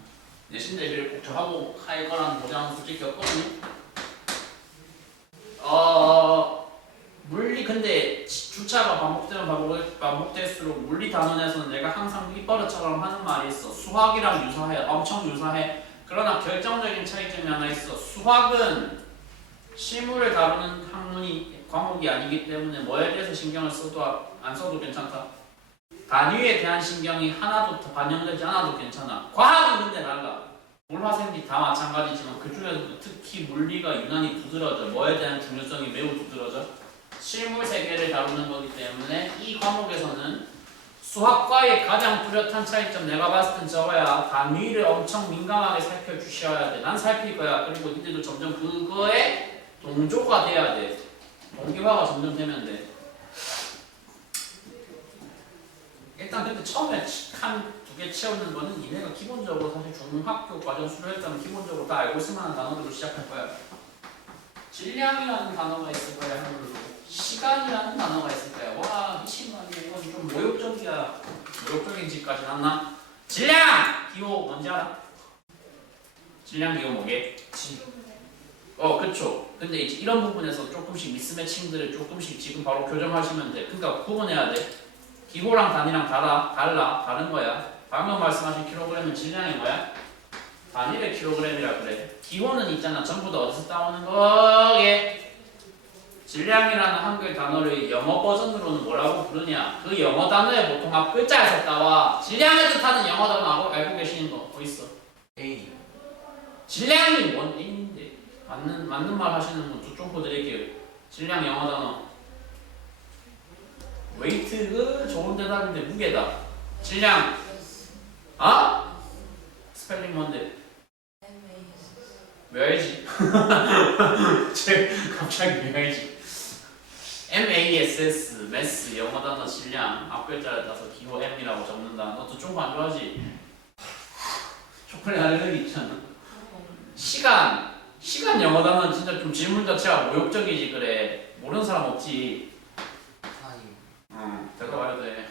내신 대비를 꼭 저하고 할 거라는 보장은 솔직히 없거든요. 물리 근데 주차가 반복되면 반복될수록 물리 단원에서는 내가 항상 입버릇처럼 하는 말이 있어. 수학이랑 유사해. 엄청 유사해. 그러나 결정적인 차이점이 하나 있어. 수학은 실물을 다루는 과목이 아니기 때문에 뭐에 대해서 신경을 써도 안 써도 괜찮다. 단위에 대한 신경이 하나도 더 반영되지 않아도 괜찮아. 과학은 근데 달라. 물화생지 다 마찬가지지만 그 중에서도 특히 물리가 유난히 두드러져. 뭐에 대한 중요성이 매우 두드러져. 실물 세계를 다루는 거기 때문에 이 과목에서는 수학과의 가장 뚜렷한 차이점 내가 봤을 땐 저거야. 단위를 엄청 민감하게 살펴주셔야 돼. 난 살필 거야. 그리고 니들도 점점 그거에 동조가 돼야 돼. 동기화가 점점 되면 돼. 일단 근데 처음에 한 두 개 채우는 거는 니네가 기본적으로 사실 중학교 과정 수료했다면 기본적으로 다 알고 있을 만한 단어들로 시작할 거야. 질량이라는 단어가 있을 거야. 한글로. 시간이라는 단어가 있을 거야. 와 미친놈이 이건 좀 모욕적이야. 모욕적인 짓까지 났나? 질량! 기호 뭔지 알아? 질량 기호 뭐게? 그쵸. 근데 이제 이런 부분에서 조금씩 미스매칭들을 조금씩 지금 바로 교정하시면 돼. 그러니까 구분해야 돼. 기호랑 단위랑 다른 거야. 방금 말씀하신 킬로그램은 질량이 뭐야? 단위를 킬로그램이라 그래. 기호는 있잖아. 전부 다 어디서 따오는 거게? 질량이라는 한글 단어를 영어 버전으로는 뭐라고 부르냐? 그 영어 단어의 보통 앞 글자에서 따와. 질량을 뜻하는 영어 단어 알고 계시는 거 있어? A. 질량이 뭔 A인데? 맞는 말 하시는 분 좀 보드릴게요. 질량 영어 단어. 웨이트 좋은 대답인데 무게다. 질량. 스펠링 뭔데? 왜 알지? 갑자기 왜 알지? MASS, 매스, 영어 단어 질량, 앞글자를 따서 기호 M이라고 적는다. 너도 좀 안 좋아하지? 초콜릿 알레르기 있잖아. 시간 영어 단어는 진짜 좀 질문 자체가 모욕적이지. 그래 모르는 사람 없지. 대답 알아도 돼.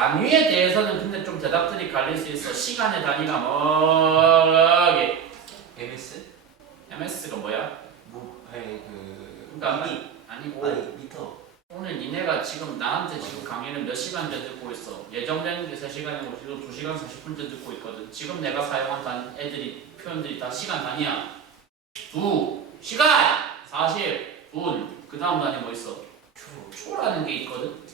단위에 대해서는 근데 좀 대답들이 갈릴 수 있어. 시간의 단위가 뭐게? MS? MS가 뭐야? 뭐 아니 그 그러니까 미리 아니고 아니 미터. 오늘 니네가 지금 나한테 지금 강의를 몇 시간째 듣고 있어. 예정되는 게 3시간이고 지금 2시간 40분째 듣고 있거든. 지금 내가 사용한 애들이 표현들이 다 시간 단위야. 2시간 40분. 그 다음 단위 뭐 있어? 초라는 게 있거든.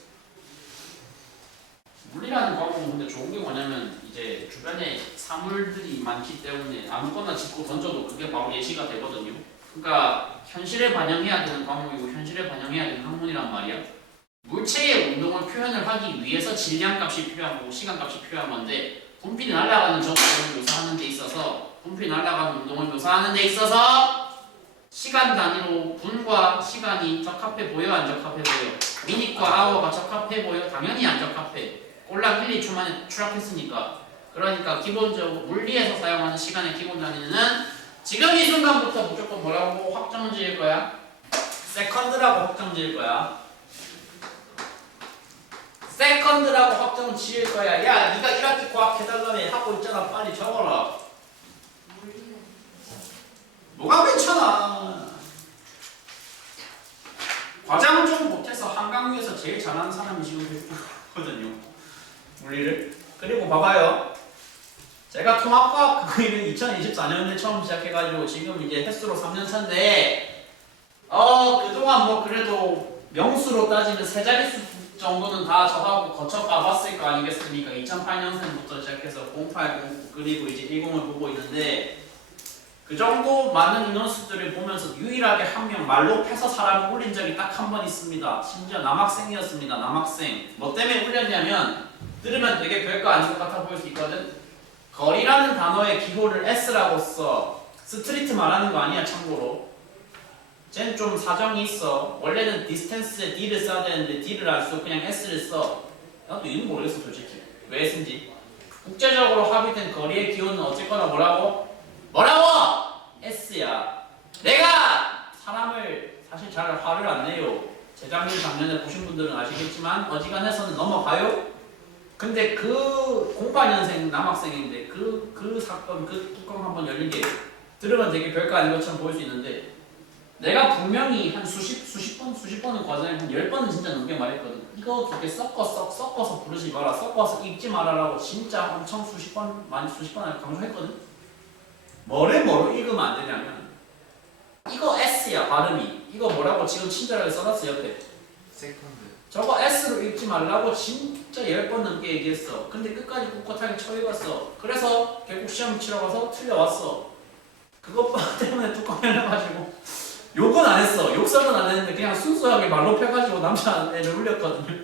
물리라는 과목은 근데 좋은 게 뭐냐면 이제 주변에 사물들이 많기 때문에 아무거나 짚고 던져도 그게 바로 예시가 되거든요. 그러니까 현실에 반영해야 되는 과목이고 현실에 반영해야 되는 학문이란 말이야. 물체의 운동을 표현을 하기 위해서 질량값이 필요한 거고 시간값이 필요한 건데 분필이 날아가는 저 운동을 묘사하는 데 있어서 분필이 날아가는 운동을 묘사하는 데 있어서 시간 단위로 분과 시간이 적합해 보여 안 적합해 보여? 미닛과 아워가 적합해 보여? 당연히 안 적합해. 꼴랑 1, 2초 만에 추락했으니까. 그러니까 기본적으로 물리에서 사용하는 시간의 기본 단위는 지금 이 순간부터 무조건 뭐라고 확정 지을 거야? 세컨드라고 확정 지을 거야. 세컨드라고 확정 지을 거야. 야, 네가 1학기 과학 해달라며 하고 있잖아. 빨리 적어라. 물리는 뭐가 괜찮아. 과장 좀 못해서 한강위에서 제일 잘하는 사람이 지금 거든요. 물리를. 그리고 봐봐요. 제가 통합과학 강의를 2024년에 처음 시작해가지고 지금 이제 횟수로 3년 차인데 그동안 뭐 그래도 명수로 따지면 세 자릿수 정도는 다 저하고 거쳐 가봤을 거 아니겠습니까? 2008년생부터 시작해서 08, 09 그리고 이제 10을 보고 있는데 그 정도 많은 인원수들을 보면서 유일하게 한 명 말로 패서 사람을 울린 적이 딱 한 번 있습니다. 심지어 남학생이었습니다. 남학생. 뭐 때문에 울렸냐면 들으면 되게 별거 아닌 것 같아 보일 수 있거든. 거리라는 단어의 기호를 S라고 써. 스트리트 말하는 거 아니야 참고로. 쟨 좀 사정이 있어. 원래는 디스턴스에 D를 써야 되는데 D를 안 쓰고 그냥 S를 써. 나도 이유는 모르겠어 솔직히. 왜 쓴지. 국제적으로 합의된 거리의 기호는 어쨌거나 뭐라고? S야. 내가 사람을 사실 잘 화를 안 내요. 재작년 작년에 보신 분들은 아시겠지만 어지간해서는 넘어가요. 근데 그 08년생 남학생인데 그 사건 그 뚜껑 한번 열린 게 들으면 되게 별거 아닌 것처럼 보일 수 있는데 내가 분명히 한 수십 번은 과정에 한 10번은 진짜 넘게 말했거든. 이거 두 개 섞어서 부르지 마라. 섞어서 읽지 말아라고 진짜 엄청 수십 번 강조했거든. 뭐로 읽으면 안 되냐면 이거 S야 발음이. 이거 뭐라고 지금 친절하게 써놨어 옆에. 세컨드. 저거 S로 읽지 말라고 진짜 10번 넘게 얘기했어. 근데 끝까지 꿋꿋하게 쳐읽었어. 그래서 결국 시험 치러 가서 틀려왔어. 그것 때문에 뚜껑 열려가지고 욕은 안 했어. 욕설은 안 했는데 그냥 순수하게 말로 펴가지고 남자애를 울렸거든요.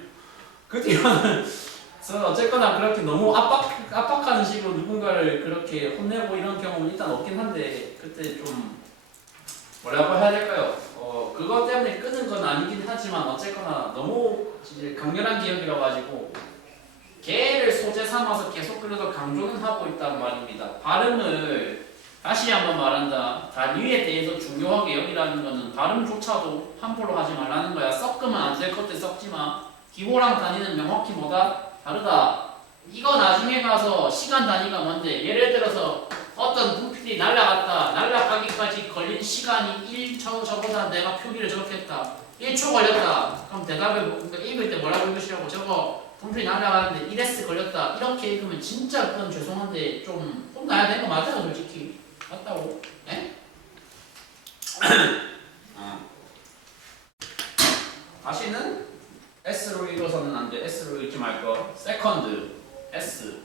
그 뒤로는 어쨌거나 그렇게 너무 압박하는 식으로 누군가를 그렇게 혼내고 이런 경험은 일단 없긴 한데 그때 좀 뭐라고 해야 될까요? 그것 때문에 끄는 건 아니긴 하지만 어쨌거나 너무 이제 강렬한 기억이라 가지고 걔를 소재 삼아서 계속 그래도 강조는 하고 있단 말입니다. 발음을 다시 한번 말한다. 단위에 대해서 중요하게 여기라는 거는 발음조차도 함부로 하지 말라는 거야. 섞으면 안 될 것들 섞지 마. 기호랑 단위는 명확히 뭐다? 다르다. 이거 나중에 가서 시간 단위가 뭔데? 예를 들어서 어떤 분필이 날아갔다. 날아가기까지 걸린 시간이 1초 저보다 내가 표기를 저렇게 했다. 1초 걸렸다. 그럼 대답을 그러니까 읽을 때 뭐라고 읽으시라고? 저거 분필이 날아가는데 1S 걸렸다. 이렇게 읽으면 진짜 그건 죄송한데 좀 혼나야 되는 거 맞아요 솔직히. 맞다고? 예? 다시는 S로 읽어서는 안 돼. S로 읽지 말 거. 세컨드 S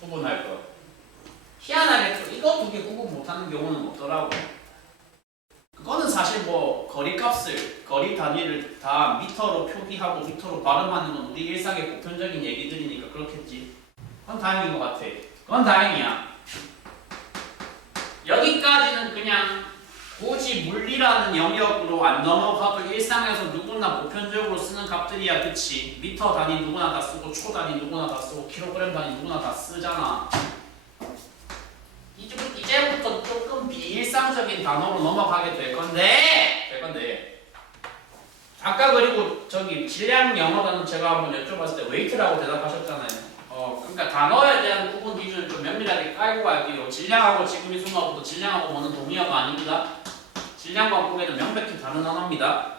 구분할 거. 희한하게 또 이거 두 개 구분 못하는 경우는 없더라고. 그거는 사실 뭐 거리값을 거리 단위를 다 미터로 표기하고 미터로 발음하는 건 우리 일상의 보편적인 얘기들이니까 그렇겠지. 그건 다행인 것 같아. 그건 다행이야. 여기까지는 그냥 굳이 물리라는 영역으로 안 넘어가도 일상에서 누구나 보편적으로 쓰는 값들이야. 그치? 미터 단위 누구나 다 쓰고 초 단위 누구나 다 쓰고 킬로그램 단위 누구나 다 쓰잖아. 이제부터 조금 비일상적인 단어로 넘어가게 될 건데 아까 그리고 저기 질량 영어 단어 제가 한번 여쭤봤을 때 웨이트라고 대답하셨잖아요. 그러니까 단어에 대한 구분 기준을 좀 면밀하게 깔고 갈게요. 질량하고 지금 이 순간부터 질량하고 뭐는 동의어가 아닙니다. 질량과 무게는 명백히 다른 언어입니다.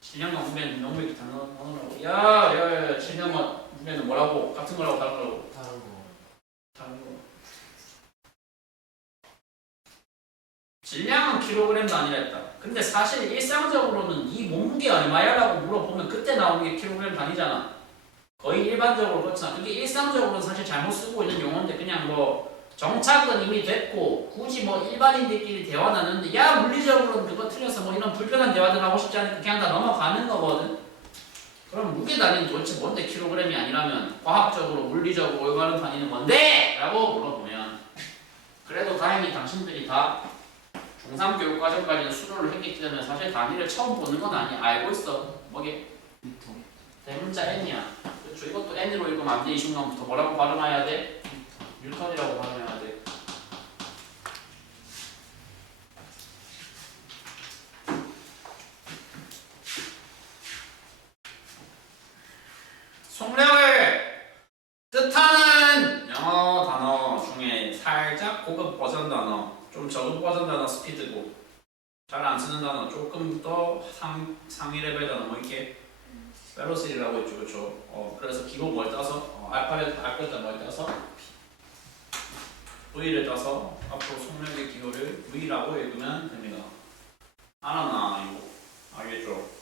질량과 무게는 명백히 다른 언어라고. 야, 질량과 무게는 뭐라고? 같은 거라고 다른 거라고? 다른 거. 다른 거. 질량은 킬로그램도 아니라 했다. 근데 사실 일상적으로는 이 몸무게 얼마야라고 물어보면 그때 나오는 게 킬로그램 단위잖아. 거의 일반적으로 그렇잖아. 그게 일상적으로는 사실 잘못 쓰고 있는 용어인데 그냥 뭐 정착은 이미 됐고 굳이 뭐 일반인들끼리 대화 나누는데 야 물리적으로는 그거 틀려서 뭐 이런 불편한 대화들 하고 싶지 않으니까 그냥 다 넘어가는 거거든. 그럼 무게 단위는 도대체 뭔데 킬로그램이 아니라면 과학적으로 물리적으로 올바른 단위는 뭔데? 라고 물어보면 그래도 다행히 당신들이 다 중3 교육과정까지는 수료를 했기 때문에 사실 단위를 처음 보는 건 아니 알고 있어. 뭐게? 미터. 대문자 n이야. 그렇죠. 이것도 n으로 읽으면 안 돼. 이 순간부터 뭐라고 발음해야 돼? 뉴턴이라고 발음해야 돼. 속력을 뜻하는 영어 단어 중에 살짝 고급 버전 단어, 좀 저급 버전 단어 스피드고 잘 안 쓰는 단어 조금 더 상위 레벨 단어 뭐 이렇게 벨로시티라고 했죠, 그렇죠? 그래서 기본 뭘 따서 알파벳 알파벳 뭘 따서 V를 따서 앞으로 속력의 기호를 V라고 읽으면 됩니다. 알았나 이거? 알겠죠?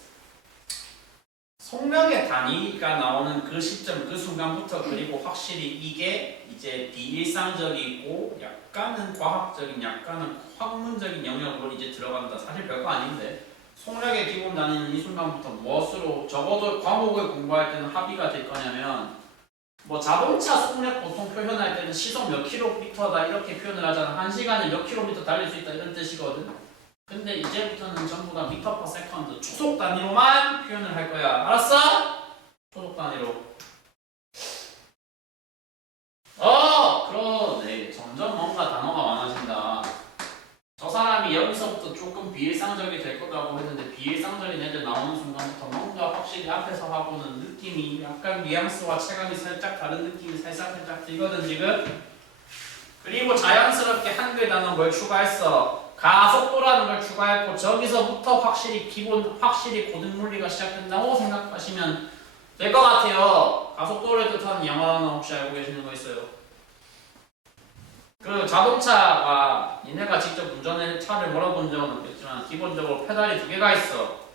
속력의 단위가 나오는 그 시점, 그 순간부터 그리고 확실히 이게 이제 비일상적이고 약간은 과학적인, 약간은 학문적인 영역으로 이제 들어간다. 사실 별거 아닌데 속력의 기본 단위는 이 순간부터 무엇으로 적어도 과목을 공부할 때는 합의가 될 거냐면 뭐 자동차 속력 보통 표현할 때는 시속 몇 킬로미터다 이렇게 표현을 하잖아. 1시간에 몇 킬로미터 달릴 수 있다 이런 뜻이거든. 근데 이제부터는 전부 다 미터 퍼 세컨드 초속 단위로만 표현을 할 거야. 알았어? 초속 단위로. 그러네. 점점 뭔가 단어가 많아진다. 저 사람이 여기서부터 조금 비일상적이 될 거라고 했는데 비일상적인 애들 나오는 순간부터 뭔가 확실히 앞에서 하고는 느낌이 약간 뉘앙스와 체감이 살짝 다른 느낌이 살짝 들거든 지금. 그리고 자연스럽게 한글 단어 뭘 추가했어? 가속도라는 걸 추가했고 저기서부터 확실히 고등 물리가 시작된다고 생각하시면 될 것 같아요. 가속도를 뜻하는 영어 단어 혹시 알고 계시는 거 있어요? 그 자동차가 니네가 직접 운전해 차를 몰아본 적은 없겠지만 기본적으로 페달이 두 개가 있어.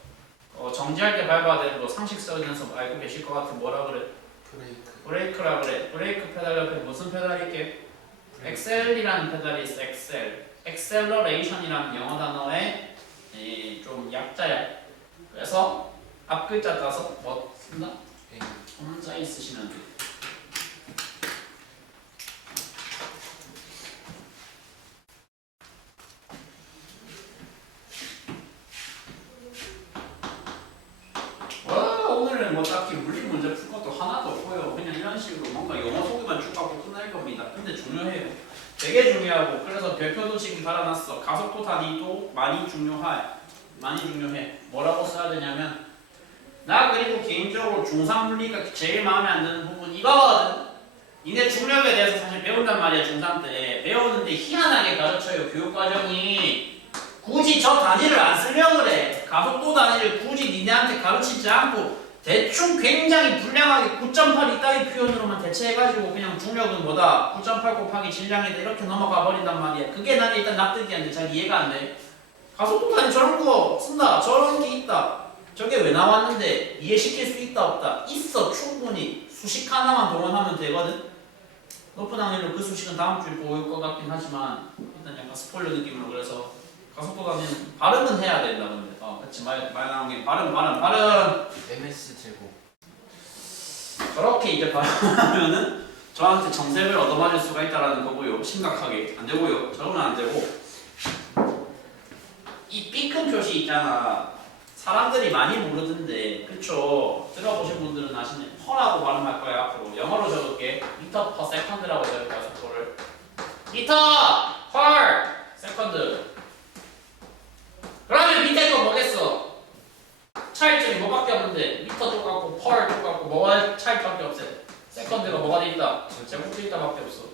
정지할 때 밟아야 되는 거 상식적에서 알고 계실 것 같은 뭐라 그래? 브레이크. 브레이크라 그래. 브레이크 페달 옆에 무슨 페달이 있게? 엑셀이라는 페달이 있어. 엑셀러레이션이라는 영어 단어의 좀 약자야. 그래서 앞 글자 따서 뭐 쓴다? 혼자 있으시면 돼. 오늘은 뭐 딱히 물리 문제 풀 것도 하나도 없고요. 그냥 이런 식으로 뭔가 영어 소개만 쭉 하고 끝날 겁니다. 근데 중요해요. 되게 중요하고 그래서 별표도 지금 달아놨어. 가속도 단위도 많이 중요해. 뭐라고 써야 되냐면 나 그리고 개인적으로 중3 물리가 제일 마음에 안 드는 부분 이거거든. 니네 중력에 대해서 사실 배운단 말이야. 중3 때 배우는데 희한하게 가르쳐요. 교육과정이 굳이 저 단위를 안 쓰려고 그래. 가속도 단위를 굳이 니네한테 가르치지 않고 대충 굉장히 불량하게 9.8 이따위 표현으로만 대체해가지고 그냥 중력은 뭐다 9.8 곱하기 질량이다 이렇게 넘어가 버린단 말이야. 그게 나는 일단 납득이 안 돼. 잘 이해가 안 돼. 가속도 단위 저런 거 쓴다. 저런 게 있다. 저게 왜 나왔는데 이해시킬 수 있다 없다? 있어. 충분히 수식 하나만 동원하면 되거든. 높은 확률로 그 수식은 다음 주에 보일 것 같긴 하지만 일단 약간 스포일러 느낌으로 그래서 가속도 단위는 발음은 해야 된다. 근데 그치 말 나온 게 발음 MS 제곱. 저렇게 이제 발음하면은 저한테 정색을 얻어맞을 수가 있다라는 거고요. 심각하게 안 되고요. 저러면 안 되고 이 B큰 표시 있잖아. 사람들이 많이 모르던데 그쵸? 들어보신 분들은 아시네. 퍼라고 발음할 거야. 앞으로 영어로 적을게. 미터 퍼 세컨드라고 적을 거야. 속도를 미터 퍼 세컨드. 그러면 밑에 거 뭐겠어? 찰 차이점이 뭐밖에 없는데 미터 똑같고 펄 똑같고 뭐가 차이밖에 없어. 세컨드가 뭐가 돼 있다? 제곱돼 있다밖에 없어.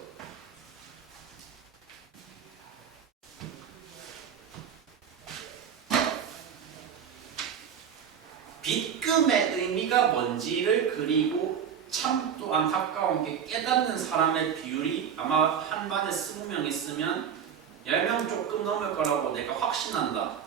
빗금의 의미가 뭔지를 그리고 참 또 안타까운 게 깨닫는 사람의 비율이 아마 한 반에 20명 있으면 10명 조금 넘을 거라고 내가 확신한다.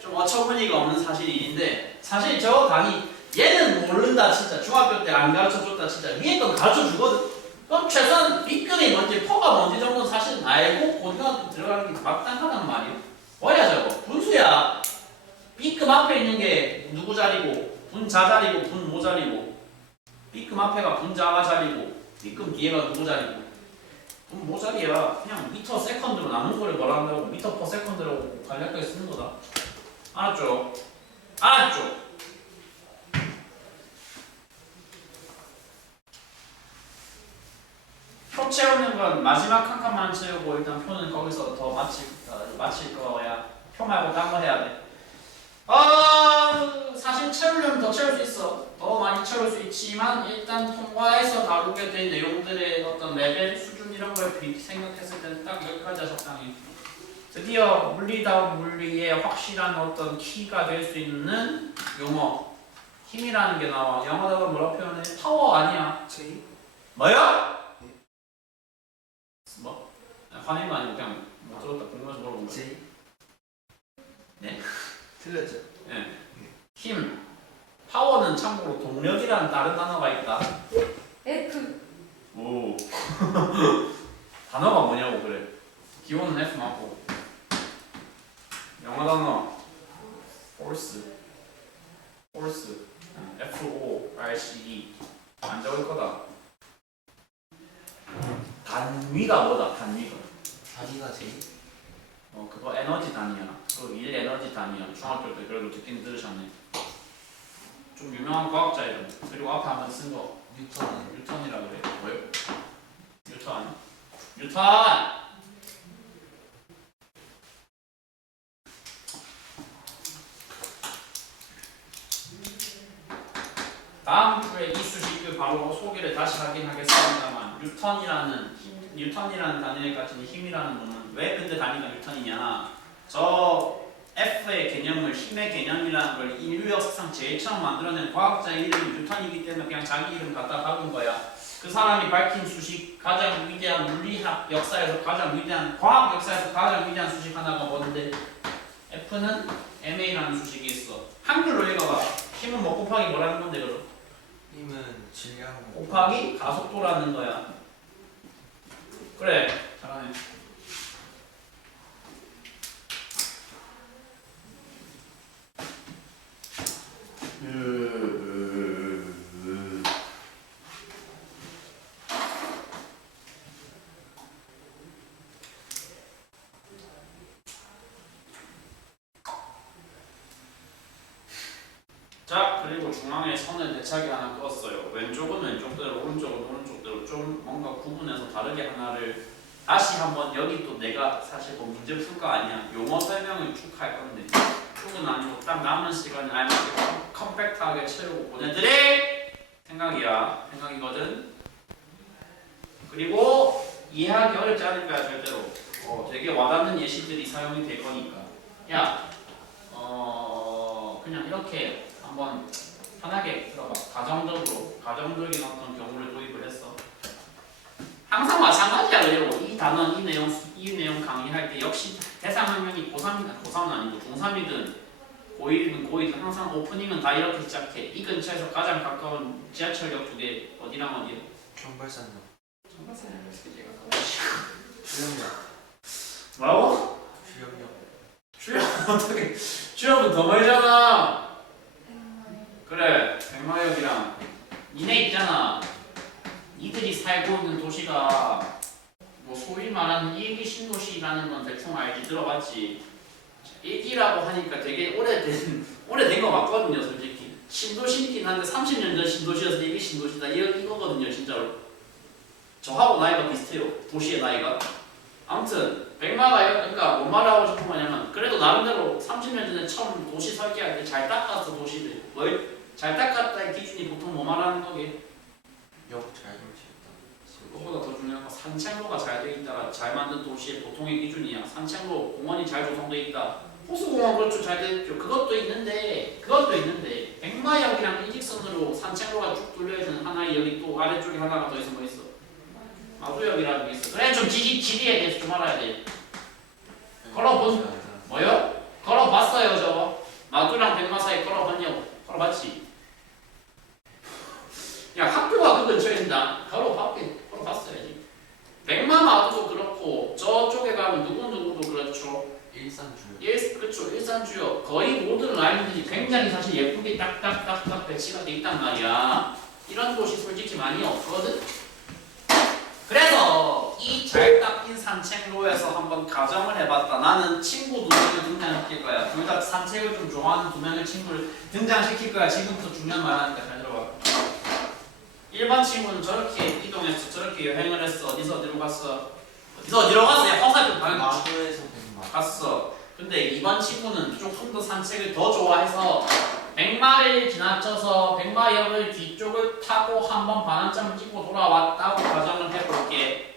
좀 어처구니가 없는 사실인데 사실 저 단위 얘는 모른다 진짜. 중학교 때 안 가르쳐줬다 진짜. 위에 건 가르쳐주거든. 그럼 최소한 빗금이 뭔지 퍼가 뭔지 정도는 사실 알고 고등학교 들어가는 게 마땅하단 말이야. 뭐야 저거 분수야. B급 앞에 있는 게 누구 자리고 분자 자리고 분모 자리고 B급 앞에가 분자가 자리고 B급 뒤에가 누구 자리고 분모 자리야. 그냥 미터 세컨드로 남은 거를 뭐라 한다고 미터 퍼 세컨드라고 간략하게 쓰는 거다. 알았죠? 알았죠? 표 채우는 건 마지막 한 칸만 채우고 일단 표는 거기서 더 마칠 거야. 표 말고 딴 거 해야 돼. 사실 채우려면 더 채울 수 있어. 더 많이 채울 수 있지만 일단 통과해서 다루게 된 내용들의 어떤 레벨, 수준 이런 걸 생각했을 때는 딱 여기까지가 적당히. 드디어 물리다운 물리의 확실한 어떤 키가 될 수 있는 용어. 힘이라는 게 나와. 영어다가 뭐라 표현해? 파워 아니야. J? 뭐야? 뭐? 화낸 거 아니고 그냥 못 들었다. 궁금해서 물어본 거야. J? 네? 틀렸죠? 네. 힘. 파워는 참고로 동력이라는 다른 단어가 있다. F. 오. 단어가 뭐냐고 그래. 기호는 F 맞고. 영어 단어. force. F-O-R-C-E. 안 적을 거다. 단위가 뭐다? 단위가. 단위가 J? 그거 에너지 단위야. 그거 일 에너지 단위야. 중학교 때 그래도 듣긴 들으셨네. 좀 유명한 과학자이다. 그리고 앞에 한번 쓴 거. 뉴턴이라 그래. 뭐요? 뉴턴. 다음 주에 이 수식을 바로 소개를 다시 하긴 하겠습니다만 뉴턴이라는 단위를 가진 힘이라는 놈은 왜 근데 단위가 뉴턴이냐? 저 F의 개념을 힘의 개념이라는 걸 인류 역사상 제일 처음 만들어낸 과학자의 이름이 뉴턴이기 때문에 그냥 자기 이름 갖다 박은 거야. 그 사람이 밝힌 수식, 가장 위대한 물리학 역사에서 가장 위대한 과학 역사에서 가장 위대한 수식 하나가 뭔데? F는 ma라는 수식이 있어. 한글로 읽어봐. 힘은 뭐 곱하기 뭐라는 건데 그럼? 힘은 질량 곱하기 가속도라는 거야. 그래, 잘하네. 자, 그리고 중앙에 선을 대차게 하나 그었어요. 왼쪽은 왼쪽대로, 오른쪽은 오른쪽대로 좀 뭔가 구분해서 다르게 하나를 다시 한번 여기 또 내가 사실 뭐 문제 풀 거 아니야. 용어 설명을 쭉 할 건데 쭉은 아니고 딱 남은 시간에 알맞게 컴팩트하게 채우고 보내드릴 생각이거든. 그리고 이해하기 어렵지 않을 거야 절대로. 되게 와닿는 예시들이 사용이 될 거니까. 야, 그냥 이렇게 한번 편하게 들어봐. 가정적인 어떤 경우를 도입을 했어. 항상 마찬가지야. 그리고 이 단원, 이 내용 강의할 때 역시 대상 학년이 고3이든 고3은 아니고 중3이든 고1이든 고2든 항상 오프닝은 다 이렇게 시작해. 이 근처에서 가장 가까운 지하철역 2개 어디랑 어디야? 경발산역 정말사는 스케줄이 가까워. 주영역 뭐라고? 주영역 어떻게? 주역은 더 멀잖아. 그래, 백마역이랑 니네 있잖아. 니들이 살고 있는 도시가 뭐 소위 말하는 일기 신도시라는 건 대충 알지, 들어봤지. 일기라고 하니까 되게 오래된 거 맞거든요, 솔직히. 신도시이긴 한데 30년 전 신도시여서 일기 신도시다 이거거든요, 진짜로. 저하고 나이가 비슷해요, 도시의 나이가. 아무튼 백마가 그러니까 뭔 말하고 싶은 거냐면 그래도 나름대로 30년 전에 처음 도시 설계할 때 잘 닦았어 도시를. 뭘 잘 닦았다의 기준이 보통 뭐 말하는 거게? 역잘 설치했다. 그것보다 더 중요한 건 산책로가 잘 돼 있다가 잘 만든 도시의 보통의 기준이야. 산책로, 공원이 잘 조성돼 있다. 호수공원 그렇죠 잘 돼 있죠. 그것도 있는데 백마역이랑 일직선으로 산책로가 쭉 뚫려 있는 하나의 역이 또 아래쪽에 하나가 더 있어 뭐 있어? 마두역이라는 게 있어. 그래 좀 지리에 대해서 좀 알아야 돼. 걸어본 뭐요? 걸어봤어요 저. 마두랑 백마 사이 걸어봤냐고. 걸어봤지. 야 학교가 그 근처에 있다. 걸어봤어야지. 백마 마두도 그렇고 저쪽에 가면 누구도 그렇죠. 일산주요. 그렇죠. 일산주요. 거의 모든 라인들이 굉장히 사실 예쁘게 딱딱딱딱 배치가 돼 있단 말이야. 이런 곳이 솔직히 많이 없거든. 그래서 이 잘 닦인 산책로에서 한번 가정을 해봤다. 나는 친구 2명을 등장시킬 거야. 둘 다 산책을 좀 좋아하는 2명의 친구를 등장시킬 거야. 지금부터 중요한 말 하니까 잘 들어봐. 1번 친구는 저렇게 이동했어. 저렇게 여행을 했어. 어디로 갔어? 어디로 갔어? 야 화살표 방향 마두에서 백마. 갔어. 근데 2번 친구는 조금 더 산책을 더 좋아해서 백마를 지나쳐서 백마역을 뒤쪽을 타고 한번 반환점을 찍고 돌아왔다고 가정을 해볼게.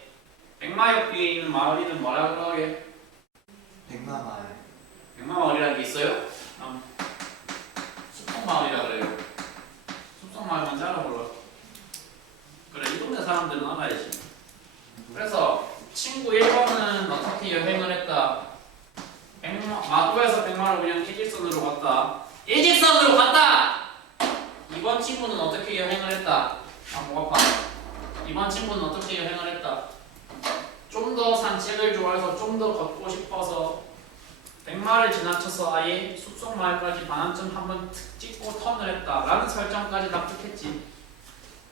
백마역 뒤에 있는 마을 이름 뭐라 그러게? 백마마을. 백마마을이라는 게 있어요? 숲속마을이라 그래요. 숲속마을 뭔지 알아볼라? 그래 이 동네 사람들은 알아야지. 그래서 친구 1번은 어떻게 여행을 했다? 마두에서 백마를 그냥 일직선으로 갔다. 일직선으로 갔다! 2번 친구는 어떻게 여행을 했다? 목 아파. 2번 친구는 어떻게 여행을 했다? 좀 더 산책을 좋아해서 좀 더 걷고 싶어서 백마를 지나쳐서 아예 숲속마을까지 반환점 한번 툭 찍고 턴을 했다 라는 설정까지 납득했지.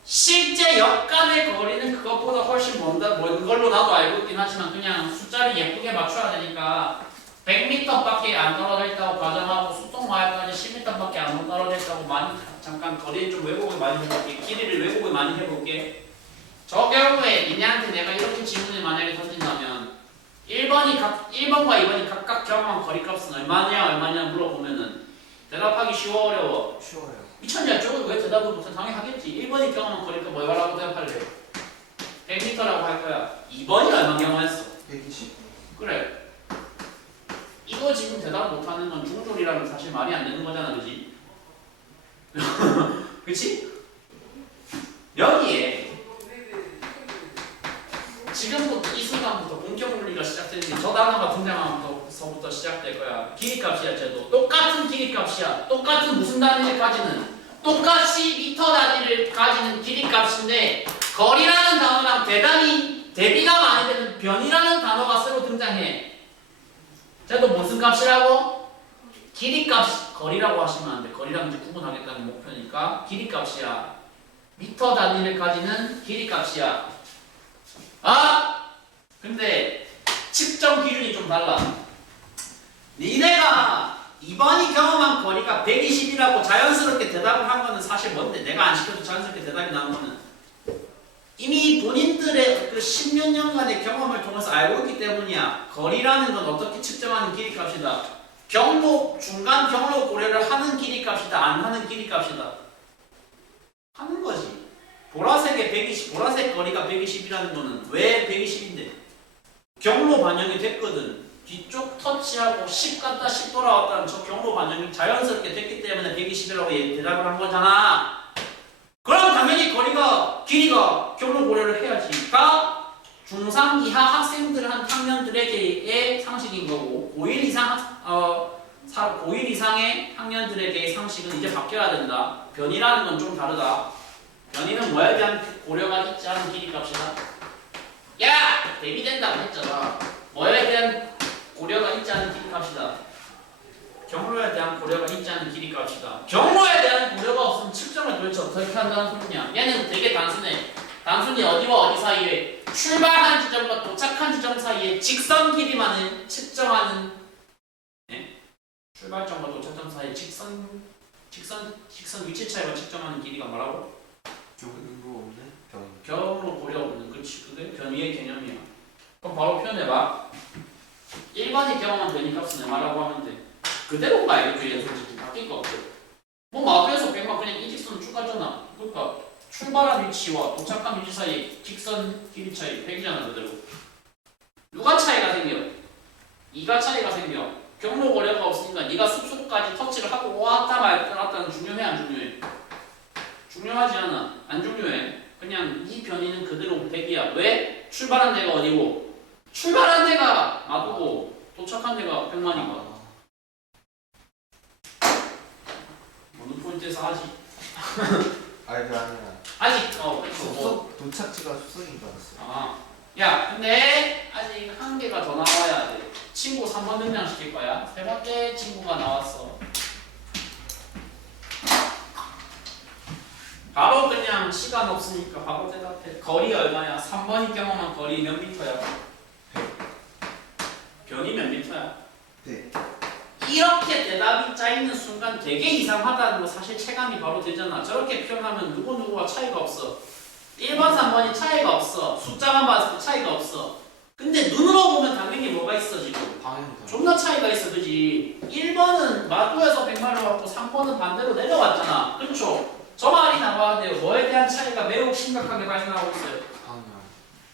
실제 역 간의 거리는 그것보다 훨씬 먼 걸로 나도 알고 있긴 하지만 그냥 숫자를 예쁘게 맞춰야 되니까 100m밖에 안 떨어져 있다고 가정하고 숲속마을까지 10m밖에 안 떨어져 있다고 잠깐 거리를 좀 왜곡을 많이 해볼게. 길이를 왜곡을 많이 해볼게. 저 경우에 니네한테 내가 이렇게 질문을 만약에 던진다면 1번과 2번이 각각 경험한 거리값은 얼마냐 물어보면은 대답하기 쉬워 어려워? 쉬워요. 미쳤냐? 저거 왜 대답을 못해? 당연히 하겠지. 1번이 경험한 거리값 뭐라고 대답할래? 100m라고 할 거야. 2번이 얼마 경험했어? 120. 그래. 이거 지금 대답 못하는 건 중졸이라면 사실 말이 안 되는 거잖아, 그지? 그치? 여기에 지금부터 이 순간부터 본격 논리가 시작되는 게 저 단어가 등장하면서부터 시작될 거야. 길이값이야, 쟤도. 똑같은 길이값이야. 똑같은 무슨 단위를 가지는? 똑같이 미터 단위를 가지는 길이값인데 거리라는 단어랑 대비가 많이 되는 변이라는 단어가 새로 등장해. 쟤도 무슨 값이라고? 길이값, 거리라고 하시면 안 돼. 거리랑 이제 구분하겠다는 목표니까 길이값이야. 미터 단위를 가지는 길이값이야. 근데 측정 기준이 좀 달라. 니네가 2번이 경험한 거리가 120이라고 자연스럽게 대답을 한 거는 사실 뭔데? 내가 안 시켜도 자연스럽게 대답이 나온 거는 이미 본인들의 그 10몇 년간의 경험을 통해서 알고 있기 때문이야. 거리라는 건 어떻게 측정하는 길이값이다. 중간 경로 고려를 하는 길이값이다. 안 하는 길이값이다. 하는 거지. 보라색의 120, 보라색 거리가 120이라는 거는 왜 120인데? 경로 반영이 됐거든. 뒤쪽 터치하고 10 갔다 10 돌아왔다는 저 경로 반영이 자연스럽게 됐기 때문에 120이라고 대답을 한 거잖아. 그럼 당연히 길이가 경로 고려를 해야지.가 중3 이하 학생들의 상식인 거고 고1 이상의 학년들에게의 상식은 이제 바뀌어야 된다. 변이라는 건 좀 다르다. 변이는 뭐에 대한 고려가 있지 않은 길이값이다. 야! 대비된다고 했잖아. 뭐에 대한 고려가 있지 않은 길이값이다. 경로에 대한 고려가 있지 않은 길이값이다. 경로에 대한 고려가 없으면 측정을 도대체 어떻게 한다는 소리냐. 얘는 되게 단순해. 단순히 어디와 어디 사이에 출발한 지점과 도착한 지점 사이에 직선 길이만을 측정하는 출발점과 도착점 사이에 직선 위치 차이만 측정하는 길이가 뭐라고? 경로 없는 경로 고려 없는. 그렇지. 그게 변이의 개념이야. 그럼 바로 표현해봐. 1번이 경험한 변이값은 얼마라고 하면 돼. 그대로 가야겠죠. 얘 솔직히 바뀔 거 없어. 뭐 마구에서 100만 그냥 이 직선 쭉 가잖아. 그러니까 출발한 위치와 도착한 위치 사이 직선 길이 차이 100이잖아 그대로. 누가 차이가 생겨? 2가 차이가 생겨. 경로 거리가 없으니까 네가 숲속까지 터치를 하고 왔다 말았다는 중요해 안 중요해? 중요하지 않아. 안 중요해. 그냥 이 변이는 그대로 100이야. 왜? 출발한 데가 어디고? 출발한 데가 나두고 도착한 데가 100만이고. 어느 포인트에서 하지? 아니 그 아니라 아직 그렇죠. 뭐. 숲속 도착지가 숲속인 줄 알았어. 아, 야, 근데 아직 한 개가 더 나와야 돼. 친구 3번 등장시킬 거야. 세 번째 친구가 나왔어. 바로 그냥 시간 없으니까 바로 대답해. 거리 얼마야? 3번이 경험한 거리 몇 미터야? 100. 변이 몇 미터야? 네. 이렇게 대답이 짜있는 순간 되게 이상하다는 거 사실 체감이 바로 되잖아. 저렇게 표현하면 누구누구와 차이가 없어. 1번, 3번이 차이가 없어. 숫자만 봤을 때 차이가 없어. 근데 눈으로 보면 당연히 뭐가 있어 지금? 방향이 달라. 존나 차이가 있어 그지? 1번은 마두에서 100마를 왔고 3번은 반대로 내려왔잖아. 그렇죠? 저 말이 나와야 돼요. 뭐에 대한 차이가 매우 심각하게 발생하고 있어요. 방향.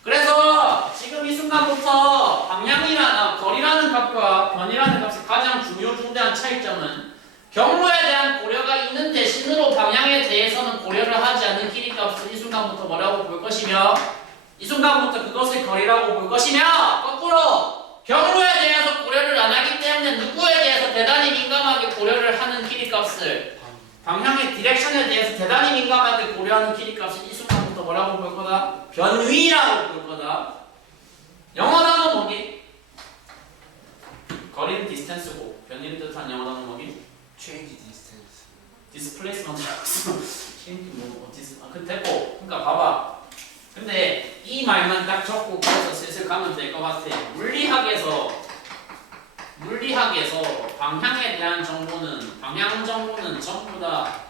그래서 지금 이 순간부터 방향이나 거리라는 값과 변이라는 값의 가장 중요한 차이점은 경로에 대한 고려가 있는 대신으로 방향에 대해서는 고려를 하지 않는 길이 값을 이 순간부터 뭐라고 볼 것이며 이 순간부터 그것을 거리라고 볼 것이며 거꾸로 경로에 대해서 고려를 안 하기 때문에 누구에 대해서 대단히 민감하게 고려를 하는 길이 값을 방향의 디렉션에 대해서 대단히 민감하게 고려하는 길이 값을 이 순간부터 뭐라고 볼 거다? 변위라고 볼 거다. 영어 단어 뭐기? 거리는 디스턴스고 변위를 뜻하는 영어 단어 뭐기? Change distance. 디스플레이스먼트라고 써. 그 됐고. 그러니까 봐봐. 근데 이 말만 딱 적고 그래서 슬슬 가면 될 것 같아. 물리학에서 방향에 대한 정보는 방향 정보는 전부 다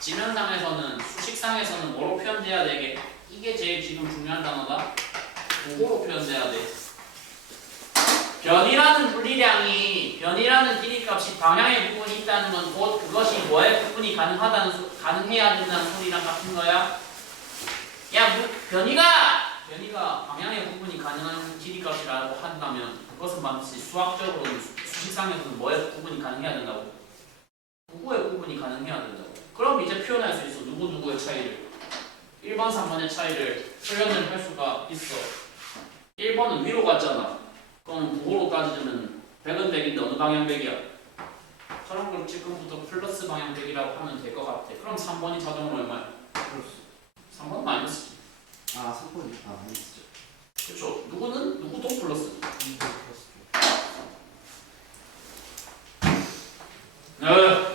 지면상에서는 수식상에서는 뭐로 표현돼야 되게? 이게 제일 지금 중요한 단어다. 그거로 표현돼야 돼. 변이라는 물리량이 변이라는 길이값이 방향의 부분이 있다는 건 곧 그것이 뭐의 부분이 가능해야 된다는 소리랑 같은 거야. 야, 변이가 방향의 부분이 가능한 길이값이라고 한다면 그것은 반드시 수학적으로 수식상에서는 뭐의 부분이 가능해야 된다고? 누구의 부분이 가능해야 된다고? 그럼 이제 표현할 수 있어. 누구의 차이를. 1번, 3번의 차이를 표현을 할 수가 있어. 1번은 위로 갔잖아. 그럼 부호로 따지면 100은 100인데 어느 방향 100이야? 저런 걸 지금부터 플러스 방향 100이라고 하면 될 것 같아. 그럼 3번이 자동으로 얼마야? 플러스. 3번은 마이너스지. 아 3번이 아니죠. 그쵸? 누구도 플러스. 2번 플러스. 네.